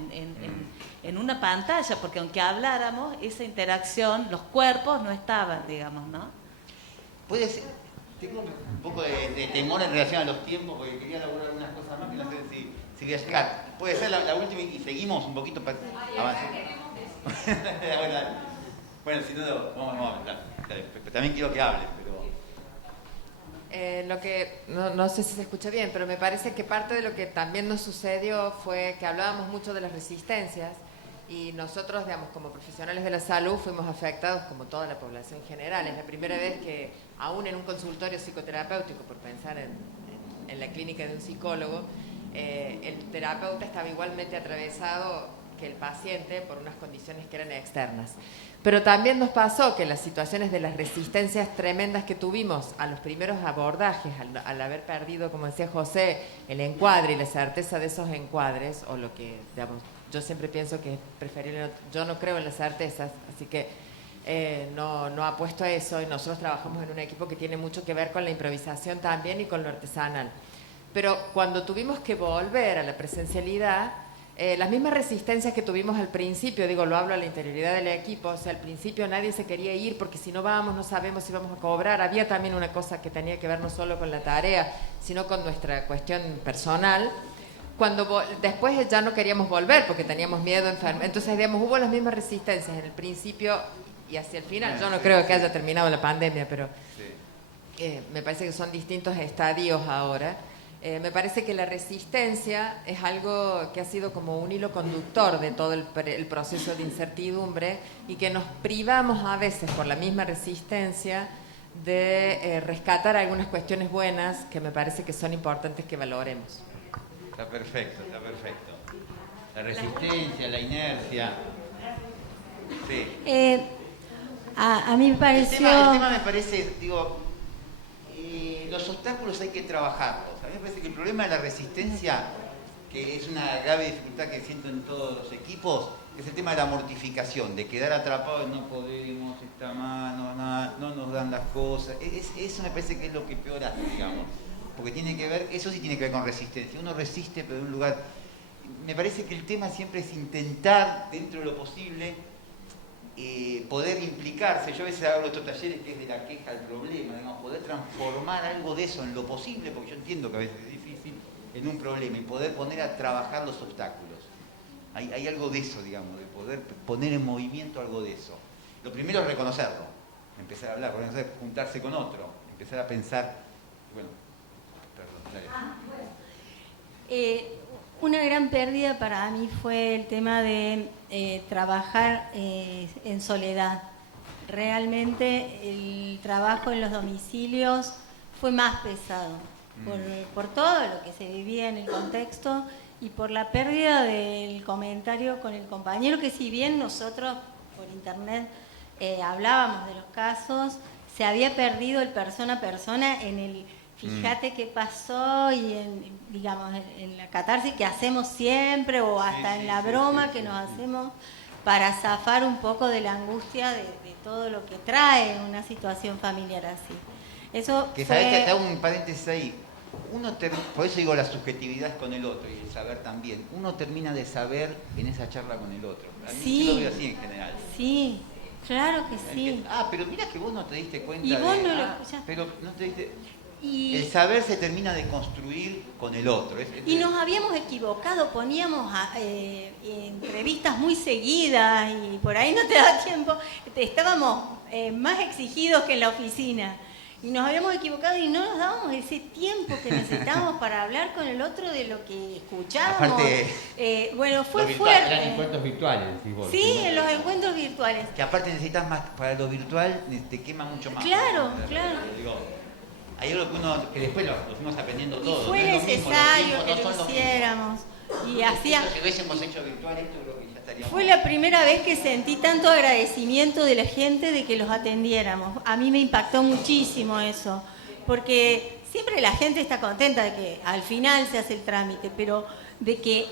en una pantalla, porque aunque habláramos, esa interacción, los cuerpos no estaban, digamos, ¿no? Puede ser, tengo un poco de temor en relación a los tiempos, porque quería elaborar algunas cosas más que no sé si voy a llegar. Puede ser la última y seguimos un poquito para avanzar. Bueno, si no, vamos a hablar. También quiero que hables, pero... Lo que no sé si se escucha bien, pero me parece que parte de lo que también nos sucedió fue que hablábamos mucho de las resistencias y nosotros, digamos, como profesionales de la salud fuimos afectados como toda la población en general. Es la primera vez que, aún en un consultorio psicoterapéutico, por pensar en la clínica de un psicólogo, el terapeuta estaba igualmente atravesado que el paciente por unas condiciones que eran externas. Pero también nos pasó que las situaciones de las resistencias tremendas que tuvimos a los primeros abordajes, al haber perdido, como decía José, el encuadre y la certeza de esos encuadres, o lo que, digamos, yo siempre pienso que es preferible, yo no creo en las certezas, así que no apuesto a eso, y nosotros trabajamos en un equipo que tiene mucho que ver con la improvisación también y con lo artesanal. Pero cuando tuvimos que volver a la presencialidad, las mismas resistencias que tuvimos al principio, digo, lo hablo a la interioridad del equipo, o sea, al principio nadie se quería ir porque si no vamos no sabemos si vamos a cobrar. Había también una cosa que tenía que ver no solo con la tarea, sino con nuestra cuestión personal. Cuando después ya no queríamos volver porque teníamos miedo, entonces, digamos, hubo las mismas resistencias en el principio y hacia el final. Yo no creo que haya terminado la pandemia, pero me parece que son distintos estadios ahora. Me parece que la resistencia es algo que ha sido como un hilo conductor de todo el proceso de incertidumbre y que nos privamos a veces por la misma resistencia de rescatar algunas cuestiones buenas que me parece que son importantes que valoremos. Está perfecto, está perfecto. La resistencia, la inercia. Sí. A mí me pareció... El tema me parece, digo, los obstáculos hay que trabajarlos. A mí me parece que el problema de la resistencia, que es una grave dificultad que siento en todos los equipos, es el tema de la mortificación, de quedar atrapados, no podemos, está mal, no nos dan las cosas. Eso me parece que es lo que peor hace, digamos. Porque tiene que ver, eso sí tiene que ver con resistencia. Uno resiste, pero en un lugar... Me parece que el tema siempre es intentar, dentro de lo posible, poder implicarse. Yo a veces hago estos talleres que es de la queja al problema, digamos, poder transformar algo de eso en lo posible, porque yo entiendo que a veces es difícil, en un problema, y poder poner a trabajar los obstáculos. Hay algo de eso, digamos, de poder poner en movimiento algo de eso. Lo primero es reconocerlo, empezar a hablar, juntarse con otro, empezar a pensar, bueno, perdón, dale. Una gran pérdida para mí fue el tema de trabajar en soledad. Realmente el trabajo en los domicilios fue más pesado por todo lo que se vivía en el contexto y por la pérdida del comentario con el compañero, que si bien nosotros por internet hablábamos de los casos, se había perdido el persona a persona en el... Fíjate qué pasó y en la catarsis que hacemos siempre o hasta en la broma que nos hacemos para zafar un poco de la angustia de todo lo que trae una situación familiar así. Eso que fue... sabés que te hago un paréntesis ahí. por eso digo la subjetividad es con el otro y el saber también. Uno termina de saber en esa charla con el otro. A mí yo lo veo así en general. Sí, claro que sí. Pero mira que vos no te diste cuenta y vos no lo escuchaste. Pero no te diste... El saber se termina de construir con el otro. Y nos habíamos equivocado, poníamos entrevistas muy seguidas y por ahí no te da tiempo. Estábamos más exigidos que en la oficina. Y nos habíamos equivocado y no nos dábamos ese tiempo que necesitábamos para hablar con el otro de lo que escuchábamos. Aparte, bueno, fue fuerte. Eran encuentros virtuales, decís vos. Sí, en los encuentros virtuales. Que aparte necesitas más, para lo virtual te quema mucho más. Claro, claro. Digo, hay algo que después lo fuimos aprendiendo todos. Y fue necesario que lo hiciéramos. Y hacía... Si hubiésemos hecho virtual esto, creo que ya estaríamos... Fue la primera vez que sentí tanto agradecimiento de la gente de que los atendiéramos. A mí me impactó muchísimo eso, porque siempre la gente está contenta de que al final se hace el trámite, pero de que,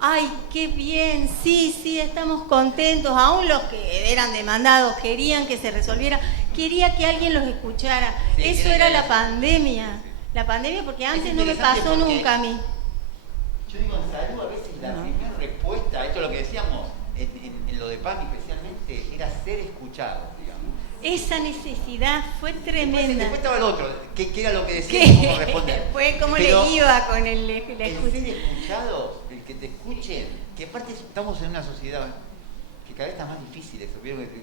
ay, qué bien, sí, estamos contentos, aún los que eran demandados querían que se resolviera, quería que alguien los escuchara. Eso era la pandemia. La pandemia, porque antes no me pasó nunca a mí. Yo digo, en salud a veces la primera respuesta, esto es lo que decíamos, en lo de PAMI especialmente, era ser escuchado, digamos. Esa necesidad fue tremenda. Después estaba el otro, que era lo que decía y cómo responder. Fue como le iba con el ser escuchado, el que te escuchen, que aparte estamos en una sociedad que cada vez está más difícil eso,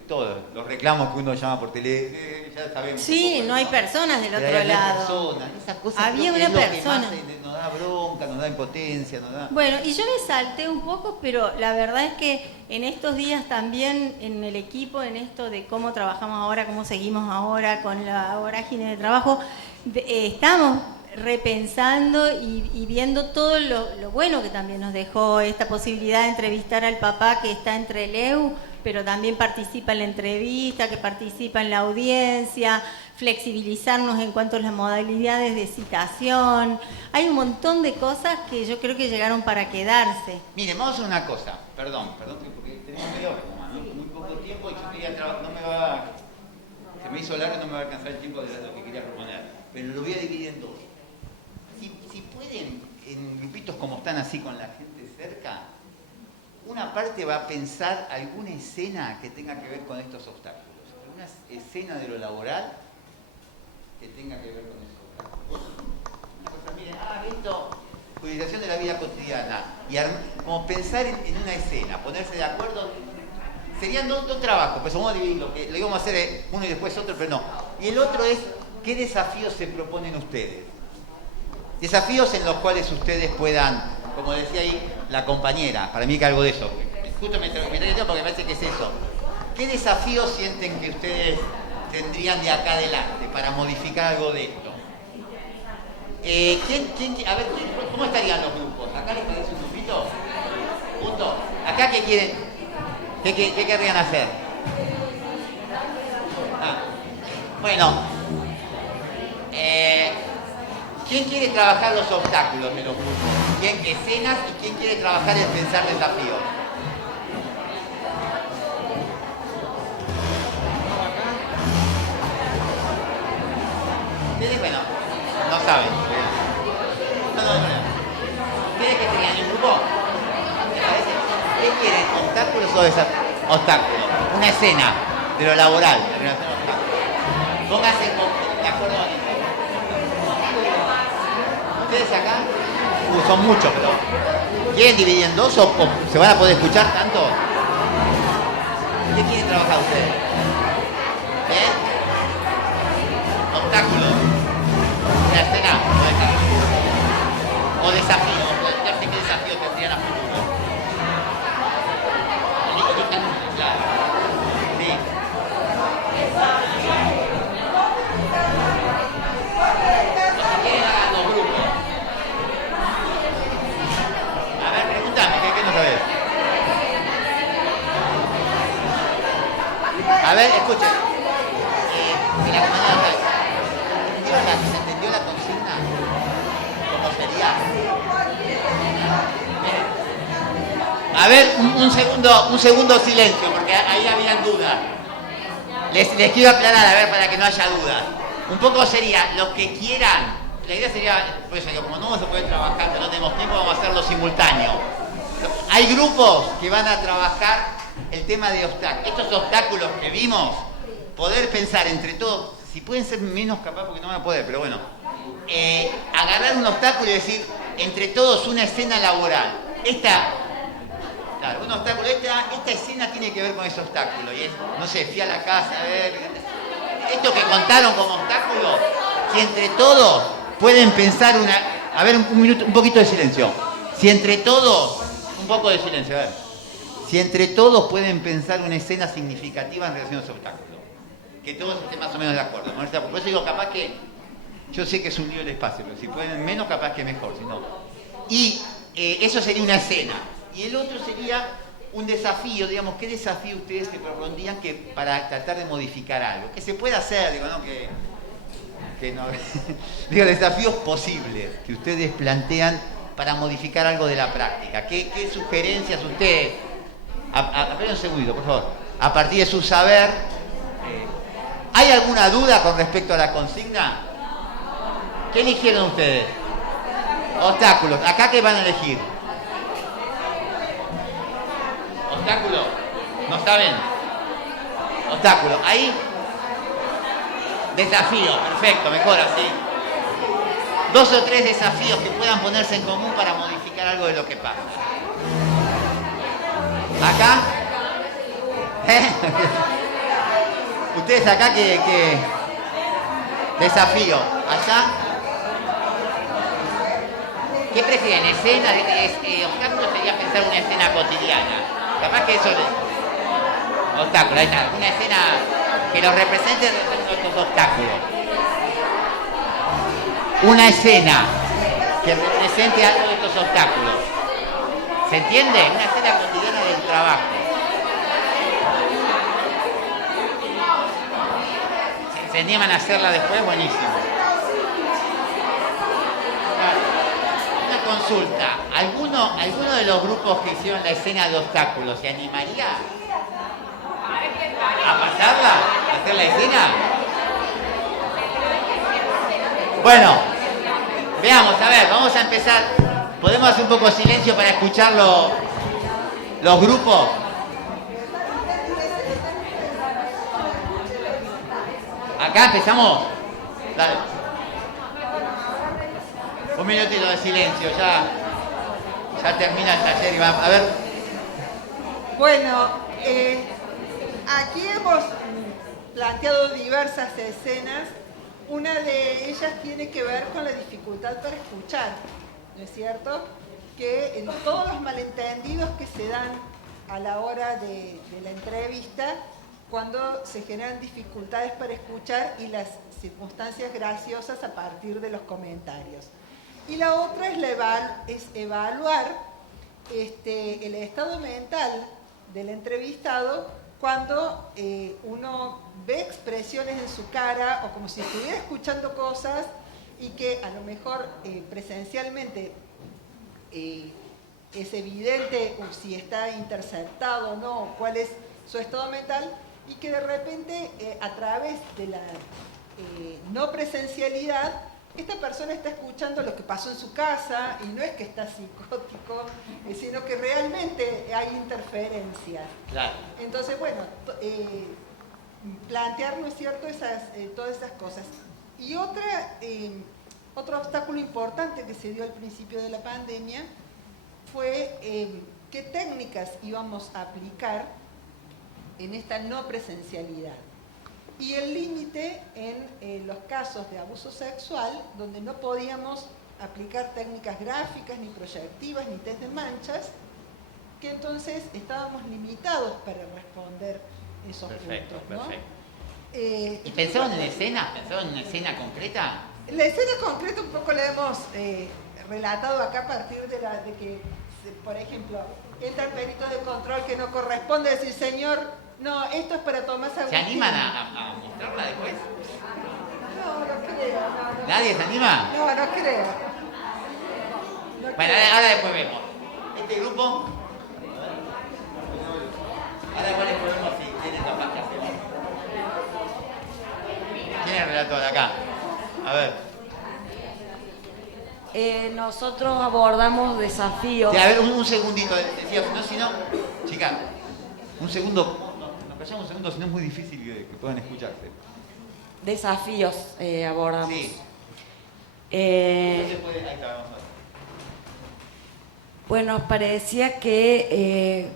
todos los reclamos que uno llama por tele, ya sabemos. Sí, no hay personas del otro lado. Esas cosas había una persona. Nos da bronca, nos da impotencia, nos da... Bueno, y yo me salté un poco, pero la verdad es que en estos días también en el equipo, en esto de cómo trabajamos ahora, cómo seguimos ahora con la vorágine de trabajo, estamos repensando y viendo todo lo bueno que también nos dejó esta posibilidad de entrevistar al papá que está entre el EU, pero también participa en la entrevista, que participa en la audiencia, flexibilizarnos en cuanto a las modalidades de citación. Hay un montón de cosas que yo creo que llegaron para quedarse. Miren, vamos a hacer una cosa, perdón, porque tenemos media hora nomás, ¿no? Muy poco tiempo y yo quería trabajar, se me hizo largo y no me va a alcanzar el tiempo de lo que quería proponer, pero lo voy a dividir en dos. Si pueden, en grupitos como están así con la gente cerca, una parte va a pensar alguna escena que tenga que ver con estos obstáculos, alguna escena de lo laboral que tenga que ver con esos obstáculos. Una cosa, miren, esto, judicialización de la vida cotidiana, y como pensar en una escena, ponerse de acuerdo, serían dos trabajos, pues vamos a dividirlo, que lo íbamos a hacer uno y después otro, pero no. Y el otro es, ¿qué desafíos se proponen ustedes? Desafíos en los cuales ustedes puedan, como decía ahí la compañera, para mí que algo de eso, justo me traigo porque me parece que es eso. ¿Qué desafíos sienten que ustedes tendrían de acá adelante para modificar algo de esto? A ver, ¿cómo estarían los grupos? ¿Acá les parece un grupito? ¿Punto? ¿Acá qué quieren? ¿Qué querrían hacer? Bueno. ¿Quién quiere trabajar los obstáculos de los grupos? ¿Quién escenas y quién quiere trabajar en pensar desafíos? Ustedes, bueno, no saben. No. ¿Ustedes qué querían en un grupo? ¿Les parece? ¿Qué quieren? ¿Obstáculos o desafíos? Obstáculos. Una escena de lo laboral. Pónganse de acuerdo a eso. ¿Ustedes acá? Son muchos, pero ¿quieren dividir en dos o se van a poder escuchar tanto? ¿Qué quieren trabajar ustedes? ¿Bien? Obstáculos. Una escena. O desafíos. Plantearse qué desafíos tendrían a futuro. Claro. Sí. A ver, escuchen. La compañera ¿se entendió la consigna? ¿Cómo sería? A ver, un segundo silencio, porque ahí habían dudas. Les quiero aclarar, a ver, para que no haya dudas. Un poco sería, los que quieran la idea sería, por eso digo, como no vamos a poder trabajar, no tenemos tiempo, vamos a hacerlo simultáneo. Hay grupos que van a trabajar el tema de obstáculos. Estos obstáculos que vimos, poder pensar entre todos, si pueden ser menos capaz porque no van a poder, pero bueno, agarrar un obstáculo y decir, entre todos, una escena laboral. Claro, un obstáculo, esta escena tiene que ver con ese obstáculo. Y es, no sé, fui a la casa a ver. Esto que contaron como obstáculo, si entre todos pueden pensar una. A ver, un poquito de silencio. Si entre todos, un poco de silencio, a ver. Si entre todos pueden pensar una escena significativa en relación a ese obstáculo. Que todos estén más o menos de acuerdo. Por eso digo, capaz que. Yo sé que es un lío el espacio, pero si pueden menos, capaz que mejor, si no. Y eso sería una escena. Y el otro sería un desafío, digamos, ¿qué desafío ustedes se propondrían que para tratar de modificar algo? Que se pueda hacer, digo, ¿no? Que no, digo, desafíos posibles que ustedes plantean para modificar algo de la práctica. ¿Qué sugerencias ustedes? Esperen un segundito, por favor. A partir de su saber, ¿hay alguna duda con respecto a la consigna? ¿Qué eligieron ustedes? Obstáculos. ¿Acá qué van a elegir? Obstáculo. ¿No saben? Obstáculo. Ahí. Desafío. Perfecto, mejor así. 2 o 3 desafíos que puedan ponerse en común para modificar algo de lo que pasa. ¿Acá? ¿Ustedes acá qué? Desafío. ¿Allá? ¿Qué prefieren? ¿Escena? Obstáculo sería pensar una escena cotidiana. Capaz que eso obstáculo, ahí está. Una escena que los represente de estos obstáculos. Una escena que represente algo de estos obstáculos. ¿Se entiende? Una escena cotidiana del trabajo. ¿Se animan a hacerla después? Buenísimo. Consulta, ¿alguno de los grupos que hicieron la escena de obstáculos se animaría a pasarla? ¿A hacer la escena? Bueno, veamos, a ver, vamos a empezar. ¿Podemos hacer un poco de silencio para escuchar los grupos? Acá empezamos. Dale. Un minutito de silencio, ya termina el taller y va a ver. Bueno, aquí hemos planteado diversas escenas. Una de ellas tiene que ver con la dificultad para escuchar, ¿no es cierto? Que en todos los malentendidos que se dan a la hora de la entrevista, cuando se generan dificultades para escuchar y las circunstancias graciosas a partir de los comentarios. Y la otra es evaluar el estado mental del entrevistado cuando uno ve expresiones en su cara o como si estuviera escuchando cosas y que a lo mejor presencialmente es evidente si está interceptado o no, cuál es su estado mental, y que de repente a través de la no presencialidad esta persona está escuchando lo que pasó en su casa y no es que está psicótico, sino que realmente hay interferencias. Claro. Entonces, bueno, plantear, ¿no es cierto?, todas esas cosas. Y otro obstáculo importante que se dio al principio de la pandemia fue qué técnicas íbamos a aplicar en esta no presencialidad. Y el límite en los casos de abuso sexual, donde no podíamos aplicar técnicas gráficas, ni proyectivas, ni test de manchas, que entonces estábamos limitados para responder esos puntos, ¿no? Perfecto. ¿Y pensaron en escena? ¿Pensaron en una escena concreta? La escena concreta un poco la hemos relatado acá a partir de que, por ejemplo, entra el perito de control que no corresponde, decir, señor, no, esto es para Tomás Agustín. ¿Se animan a mostrarla después? No creo. No. ¿Nadie se anima? No creo. Bueno, ahora después vemos. Este grupo. Ahora después vemos si tienen capaz que hacerlo. ¿Quién es el relator de acá? A ver. Nosotros abordamos desafíos. A ver, un segundito, decía, si no, chicas, un segundo, nos callamos un segundo, si no es muy difícil que puedan escucharse. Desafíos abordamos. Sí. Ahí está, vamos a ver. Bueno, parecía que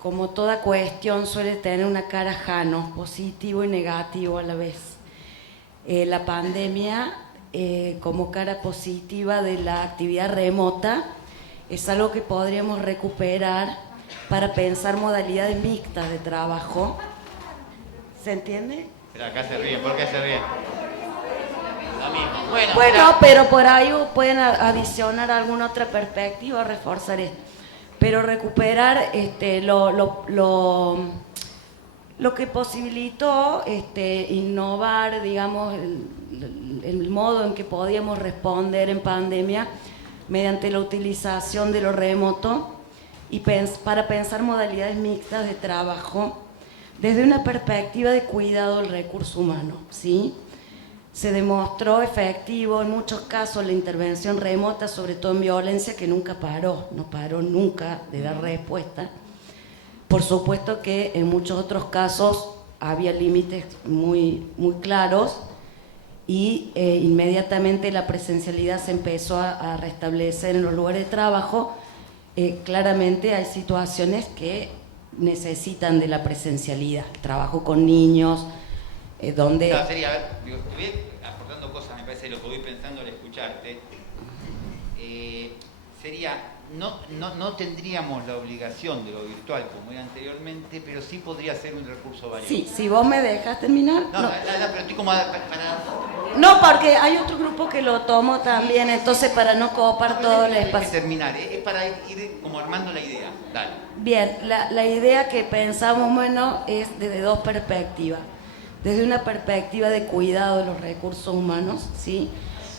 como toda cuestión suele tener una cara jano, positivo y negativo a la vez. La pandemia, como cara positiva de la actividad remota, es algo que podríamos recuperar para pensar modalidades mixtas de trabajo. ¿Se entiende? Pero acá se ríen, ¿por qué se ríen? Lo mismo. Bueno, pero por ahí pueden adicionar alguna otra perspectiva o reforzar esto. Pero recuperar lo que posibilitó innovar, digamos, el modo en que podíamos responder en pandemia mediante la utilización de lo remoto y para pensar modalidades mixtas de trabajo desde una perspectiva de cuidado del recurso humano, ¿sí? Se demostró efectivo en muchos casos la intervención remota, sobre todo en violencia, que nunca paró, no paró nunca de dar respuesta. Por supuesto que en muchos otros casos había límites muy, muy claros y inmediatamente la presencialidad se empezó a restablecer en los lugares de trabajo. Claramente hay situaciones que necesitan de la presencialidad, trabajo con niños, donde... No, sería, a ver, digo, te voy aportando cosas, me parece, lo que voy pensando al escucharte, sería, no tendríamos la obligación de lo virtual como era anteriormente, pero sí podría ser un recurso valioso. Sí, si vos me dejas terminar... No, pero estoy como para... No, porque hay otro grupo que lo tomó también, entonces para no copar todo el espacio. Terminar, es para ir como armando la idea, dale. Bien, la idea que pensamos, bueno, es desde dos perspectivas. Desde una perspectiva de cuidado de los recursos humanos, ¿sí?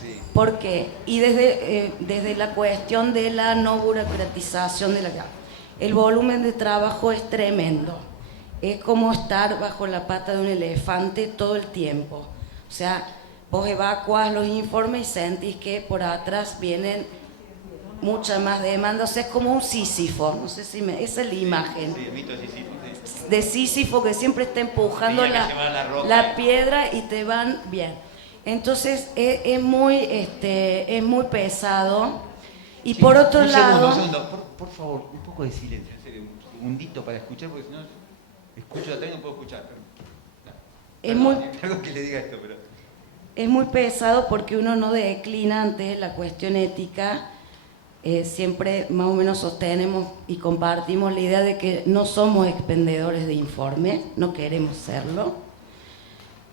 Sí. ¿Por qué? Y desde la cuestión de la no burocratización de la... El volumen de trabajo es tremendo. Es como estar bajo la pata de un elefante todo el tiempo. O sea, vos evacuás los informes y sentís que por atrás vienen mucha más demanda. O sea, es como un Sísifo. No sé si esa es la imagen. Sí, el mito de Sísifo. De Sísifo que siempre está empujando la piedra y te van bien. Entonces es muy pesado. Y sí, por otro lado... Un segundo, por favor, un poco de silencio, en serio, un segundito para escuchar, porque si no escucho la tele no puedo escuchar. Perdón que le diga esto, pero... Es muy pesado porque uno no declina ante la cuestión ética. Siempre más o menos sostenemos y compartimos la idea de que no somos expendedores de informes, no queremos serlo.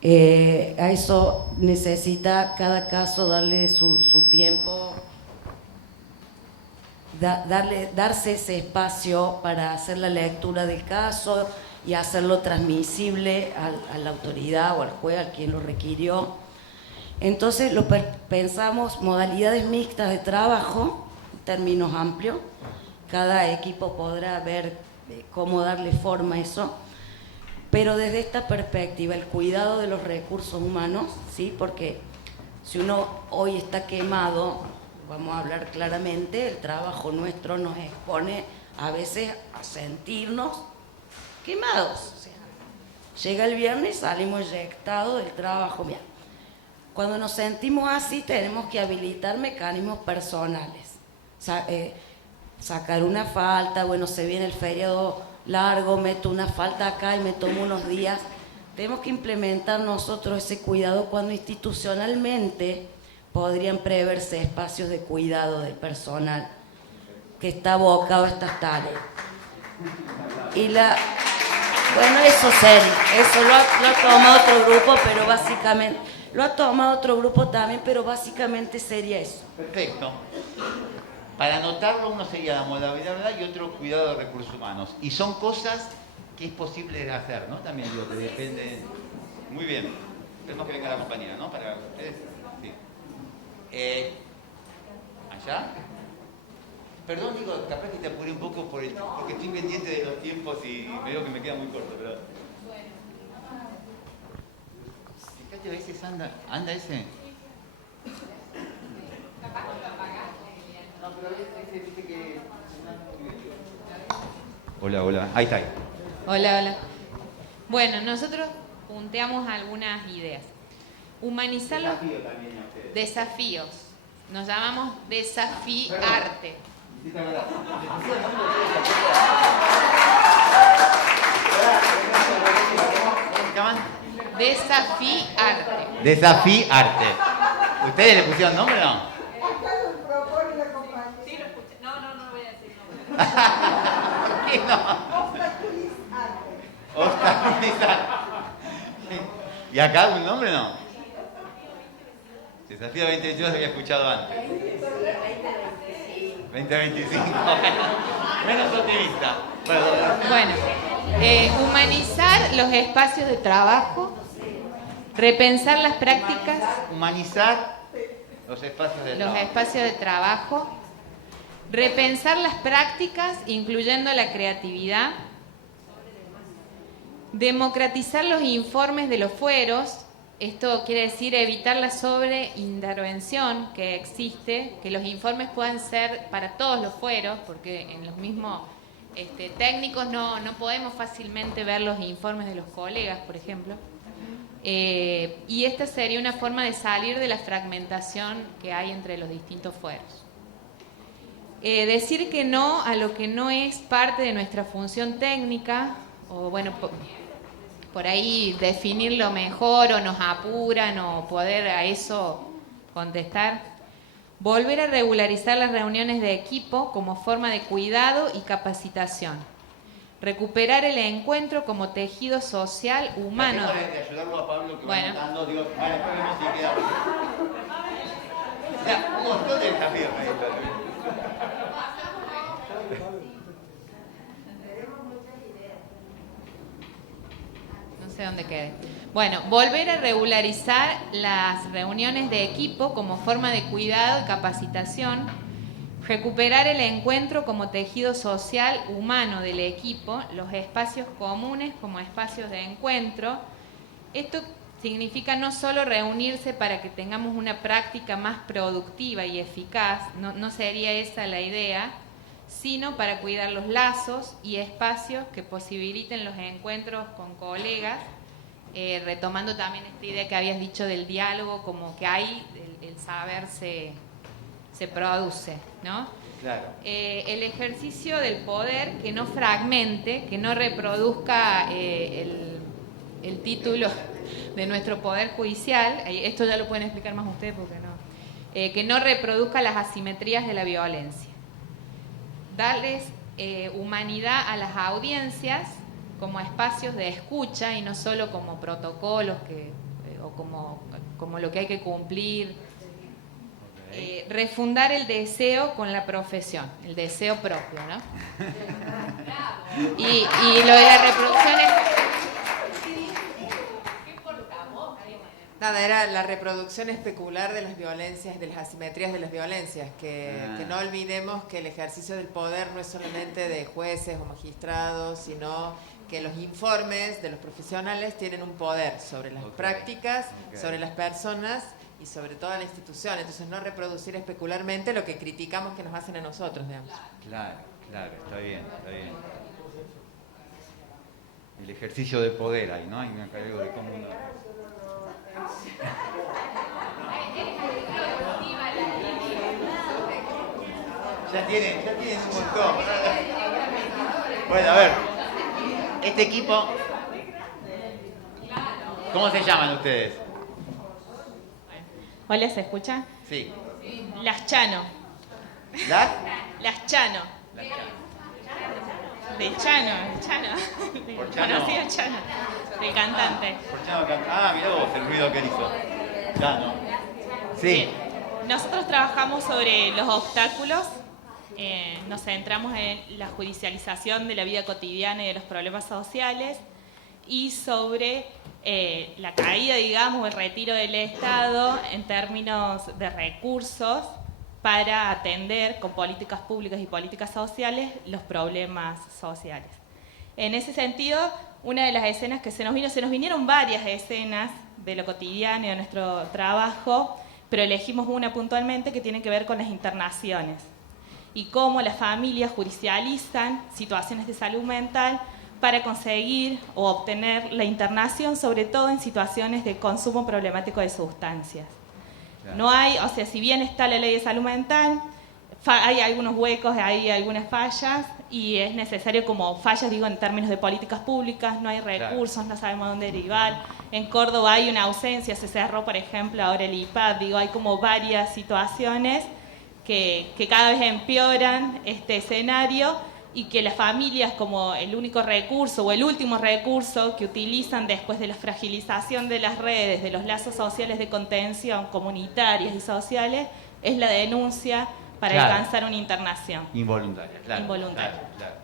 A eso necesita cada caso darle su tiempo, darse ese espacio para hacer la lectura del caso y hacerlo transmisible a la autoridad o al juez, a quien lo requirió. Entonces pensamos modalidades mixtas de trabajo, términos amplios, cada equipo podrá ver cómo darle forma a eso, pero desde esta perspectiva, el cuidado de los recursos humanos, ¿sí? Porque si uno hoy está quemado, vamos a hablar claramente, el trabajo nuestro nos expone a veces a sentirnos quemados. O sea, llega el viernes, salimos eyectados del trabajo. Bien. Cuando nos sentimos así, tenemos que habilitar mecanismos personales. Sacar una falta, bueno, se viene el feriado largo, meto una falta acá y me tomo unos días. Tenemos que implementar nosotros ese cuidado cuando institucionalmente podrían preverse espacios de cuidado del personal que está abocado a estas tareas. Y bueno, eso lo ha tomado otro grupo, pero básicamente, lo ha tomado otro grupo también, pero básicamente sería eso. Perfecto. Para anotarlo uno sería la modalidad y otro cuidado de recursos humanos. Y son cosas que es posible hacer, ¿no? También digo que depende... Muy bien. Esperemos que venga la compañera, ¿no? Para ustedes. Sí. ¿Allá? Perdón, digo, capaz que te apuré un poco porque estoy pendiente de los tiempos y veo que me queda muy corto, pero... Fíjate, a veces anda ese... Hola, hola. Ahí está. Hola, hola. Bueno, nosotros punteamos algunas ideas. Humanizar los desafíos. Nos llamamos desafiarte. Desafiarte. Desafiarte. ¿Ustedes le pusieron nombre o no? No voy a decir Obstaculizar. ¿Y acá algún nombre o no? Desafío 2022 lo había escuchado antes. 2025. Menos optimista. Bueno, humanizar los espacios de trabajo, repensar las prácticas. Humanizar los espacios de trabajo. Los espacios de trabajo, repensar las prácticas, incluyendo la creatividad, democratizar los informes de los fueros. Esto quiere decir evitar la sobreintervención que existe, que los informes puedan ser para todos los fueros, porque en los mismos técnicos no podemos fácilmente ver los informes de los colegas, por ejemplo. Y esta sería una forma de salir de la fragmentación que hay entre los distintos fueros. Decir que no a lo que no es parte de nuestra función técnica, o bueno, por ahí definirlo mejor o nos apuran o poder a eso contestar. Volver a regularizar las reuniones de equipo como forma de cuidado y capacitación. Recuperar el encuentro como tejido social humano. Ayudarlo a Pablo que bueno. va notando, digo, vale, después vemos si queda. O sea, un montón de desafíos. No sé dónde quede. Bueno, volver a regularizar las reuniones de equipo como forma de cuidado y capacitación. Recuperar el encuentro como tejido social humano del equipo, los espacios comunes como espacios de encuentro. Esto significa no solo reunirse para que tengamos una práctica más productiva y eficaz, no sería esa la idea, sino para cuidar los lazos y espacios que posibiliten los encuentros con colegas, retomando también esta idea que habías dicho del diálogo, como que ahí el saber se produce, ¿no? Claro. El ejercicio del poder que no fragmente, que no reproduzca el título de nuestro poder judicial, esto ya lo pueden explicar más ustedes porque no, que no reproduzca las asimetrías de la violencia. Darles humanidad a las audiencias como espacios de escucha y no solo como protocolos o como lo que hay que cumplir. Refundar el deseo con la profesión, el deseo propio, ¿no? Y lo de la reproducción es... Nada, era la reproducción especular de las violencias, de las asimetrías de las violencias, que no olvidemos que el ejercicio del poder no es solamente de jueces o magistrados, sino que los informes de los profesionales tienen un poder sobre las prácticas, sobre las personas y sobre toda la institución. Entonces no reproducir especularmente lo que criticamos que nos hacen a nosotros, digamos. Claro, está bien. El ejercicio de poder ahí, ¿no? Hay un encargo de cómo uno... Ya tienen un montón. Bueno, a ver. Este equipo... ¿Cómo se llaman ustedes? Hola, ¿se escucha? Sí. Las Chano. Las Chano. De Chano. Por Chano. Conocí a Chano, del cantante. Por Chano cantante. Mirá vos el ruido que él hizo. Chano. Sí. Nosotros trabajamos sobre los obstáculos, nos centramos en la judicialización de la vida cotidiana y de los problemas sociales y sobre la caída, digamos, el retiro del Estado en términos de recursos para atender con políticas públicas y políticas sociales los problemas sociales. En ese sentido, una de las escenas que se nos vinieron varias escenas de lo cotidiano y de nuestro trabajo, pero elegimos una puntualmente que tiene que ver con las internaciones. y cómo las familias judicializan situaciones de salud mental para conseguir o obtener la internación, sobre todo en situaciones de consumo problemático de sustancias. Claro. No hay, o sea, si bien está la ley de salud mental, hay algunos huecos, hay algunas fallas, y es necesario, como fallas, digo, en términos de políticas públicas, no hay recursos, claro, no sabemos dónde derivar. En Córdoba hay una ausencia, se cerró, por ejemplo, ahora el IPAD, digo, hay como varias situaciones que cada vez empeoran este escenario, y que las familias, como el único recurso o el último recurso que utilizan después de la fragilización de las redes, de los lazos sociales de contención comunitarias y sociales, es la denuncia para, claro, alcanzar una internación. Involuntaria, claro. Involuntaria. Claro,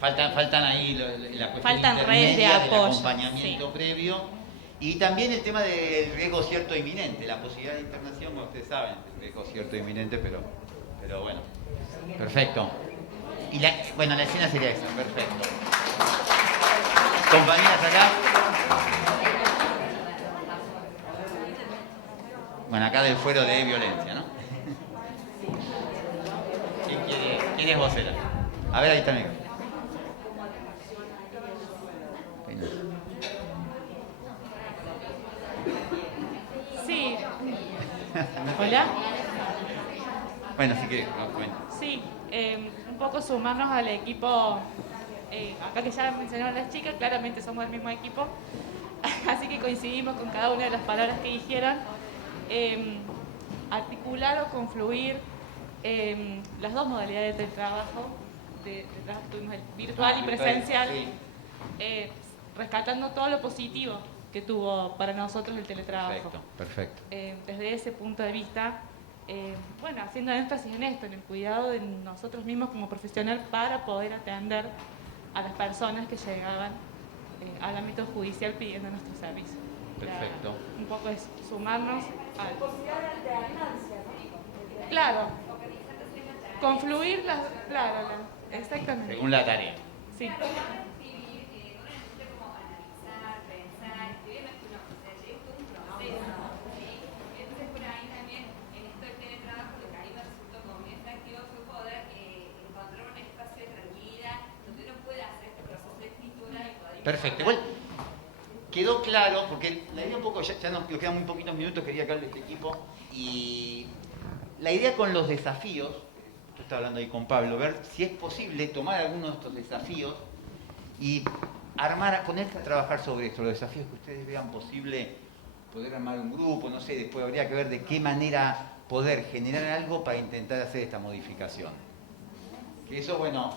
claro. Faltan ahí la cuestión faltan redes de apoyo, del acompañamiento, sí, previo, y también el tema del riesgo cierto e inminente, la posibilidad de internación, como ustedes saben, el riesgo cierto e inminente, pero bueno. Perfecto. Y la escena sería esa, perfecto. Compañeras acá. Bueno, acá del fuero de violencia, ¿no? ¿Quién es vocera? A ver, ahí está el micrófono. Sí. ¿Hola? Bueno, si quieres, no, comenta. Sí, un poco sumarnos al equipo, acá que ya mencionaron las chicas, claramente somos del mismo equipo, así que coincidimos con cada una de las palabras que dijeron. Articular o confluir las dos modalidades del trabajo, tuvimos el virtual y presencial, sí, rescatando todo lo positivo que tuvo para nosotros el teletrabajo. Perfecto. Desde ese punto de vista, haciendo énfasis en esto, en el cuidado de nosotros mismos como profesional para poder atender a las personas que llegaban al ámbito judicial pidiendo nuestros servicios. Perfecto. Un poco es sumarnos al... Claro. Confluir las... Claro, exactamente. Según la tarea. Sí. Perfecto. Igual quedó claro, porque la idea un poco, ya nos quedan muy poquitos minutos, quería hablar de este equipo, y la idea con los desafíos, tú estás hablando ahí con Pablo, ver si es posible tomar algunos de estos desafíos y ponerse a trabajar sobre esto, los desafíos que ustedes vean posible, poder armar un grupo, no sé, después habría que ver de qué manera poder generar algo para intentar hacer esta modificación. Que eso, bueno,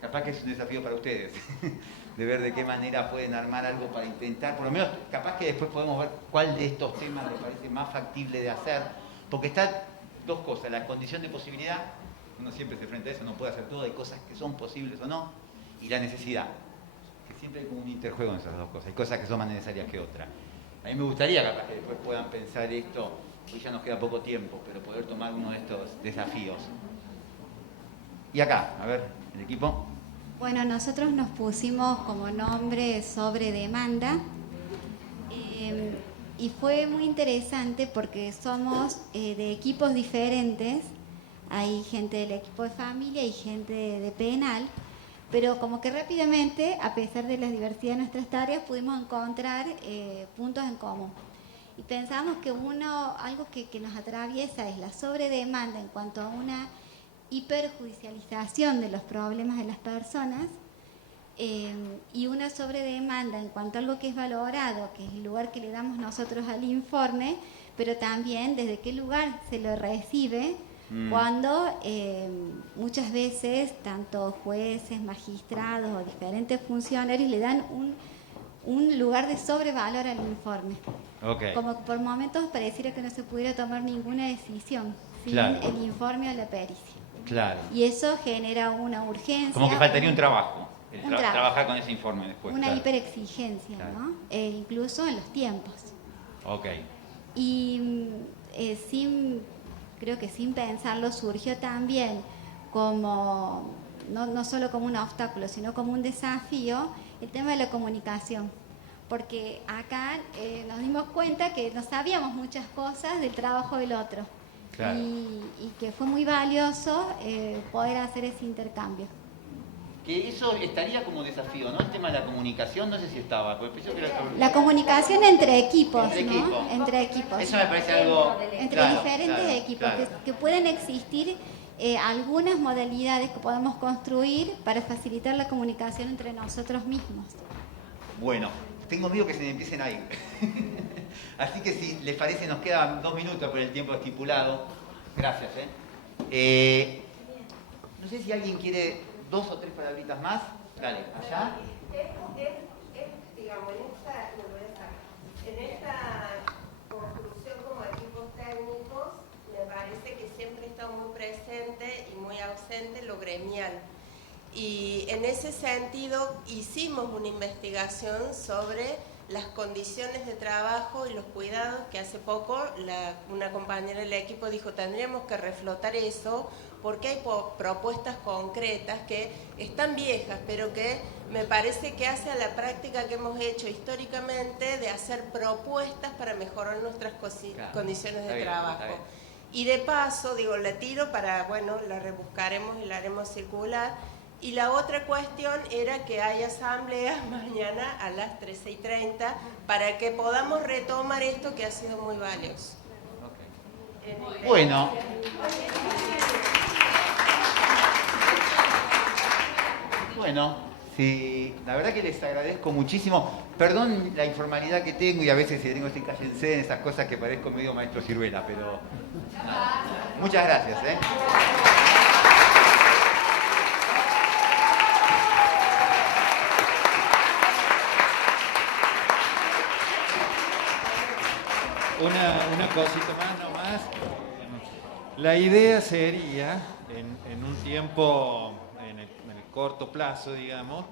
capaz que es un desafío para ustedes. De ver de qué manera pueden armar algo para intentar, por lo menos capaz que después podemos ver cuál de estos temas les parece más factible de hacer, porque están dos cosas, la condición de posibilidad, uno siempre se enfrenta a eso, no puede hacer todo, hay cosas que son posibles o no, y la necesidad, que siempre hay como un interjuego en esas dos cosas, hay cosas que son más necesarias que otras. A mí me gustaría capaz que después puedan pensar esto, hoy ya nos queda poco tiempo, pero poder tomar uno de estos desafíos. Y acá, a ver, el equipo. Bueno, nosotros nos pusimos como nombre Sobre Demanda y fue muy interesante porque somos de equipos diferentes, hay gente del equipo de familia y gente de penal, pero como que rápidamente, a pesar de la diversidad de nuestras tareas, pudimos encontrar puntos en común. Y pensamos que algo que nos atraviesa es la sobredemanda en cuanto a una hiperjudicialización de los problemas de las personas y una sobredemanda en cuanto a algo que es valorado, que es el lugar que le damos nosotros al informe, pero también desde qué lugar se lo recibe cuando muchas veces tanto jueces, magistrados o diferentes funcionarios le dan un lugar de sobrevalor al informe. Okay. Como por momentos pareciera que no se pudiera tomar ninguna decisión sin el informe o la pericia. Claro. Y eso genera una urgencia. Como que faltaría un trabajo. trabajo. Trabajar con ese informe después. Una hiperexigencia, ¿no? Incluso en los tiempos. Ok. Y creo que sin pensarlo surgió también como, no solo como un obstáculo, sino como un desafío, el tema de la comunicación. Porque acá nos dimos cuenta que no sabíamos muchas cosas del trabajo del otro. Claro. y que fue muy valioso poder hacer ese intercambio. Que eso estaría como desafío, ¿no? El tema de la comunicación, no sé si estaba. Porque pienso que La comunicación entre equipos, Entre ¿no? equipos. Entre equipos. Eso me parece algo... Entre claro, diferentes claro, equipos, claro. que pueden existir algunas modalidades que podemos construir para facilitar la comunicación entre nosotros mismos. Bueno, tengo miedo que se me empiecen a ir. Así que si les parece, nos quedan 2 minutos por el tiempo estipulado. Gracias, no sé si alguien quiere 2 o 3 palabritas más. Dale, allá. Digamos, en esta construcción como equipos técnicos, me parece que siempre está muy presente y muy ausente lo gremial. Y en ese sentido hicimos una investigación sobre las condiciones de trabajo y los cuidados, que hace poco una compañera del equipo dijo tendríamos que reflotar eso porque hay propuestas concretas que están viejas, pero que me parece que hace a la práctica que hemos hecho históricamente de hacer propuestas para mejorar nuestras condiciones de trabajo. Y de paso, digo, la tiro para, bueno, la rebuscaremos y la haremos circular. Y la otra cuestión era que hay asambleas mañana a las 13:30 para que podamos retomar esto que ha sido muy valioso. Bueno. Bueno, sí, la verdad que les agradezco muchísimo. Perdón la informalidad que tengo y a veces si tengo que cállense en esas cosas que parezco medio maestro Ciruela, pero nada. Muchas gracias. Una cosita más nomás. La idea sería, en un tiempo, en el corto plazo, digamos,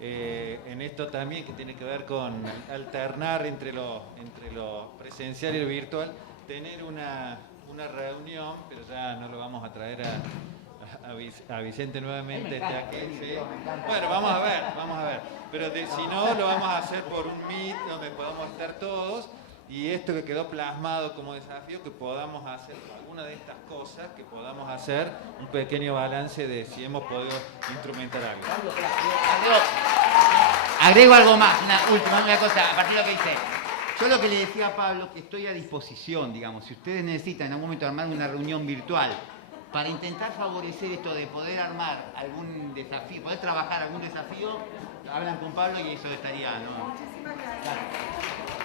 en esto también que tiene que ver con alternar entre lo presencial y lo virtual, tener una reunión, pero ya no lo vamos a traer a Vicente nuevamente. Sí. Bueno, vamos a ver. Pero si no, lo vamos a hacer por un Meet donde podamos estar todos. Y esto que quedó plasmado como desafío, que podamos hacer alguna de estas cosas, que podamos hacer un pequeño balance de si hemos podido instrumentar algo. Agrego algo más, una cosa, a partir de lo que dice. Yo lo que le decía a Pablo, que estoy a disposición, digamos, si ustedes necesitan en algún momento armar una reunión virtual para intentar favorecer esto de poder armar algún desafío, poder trabajar algún desafío, hablan con Pablo y eso estaría, ¿no? Muchísimas gracias.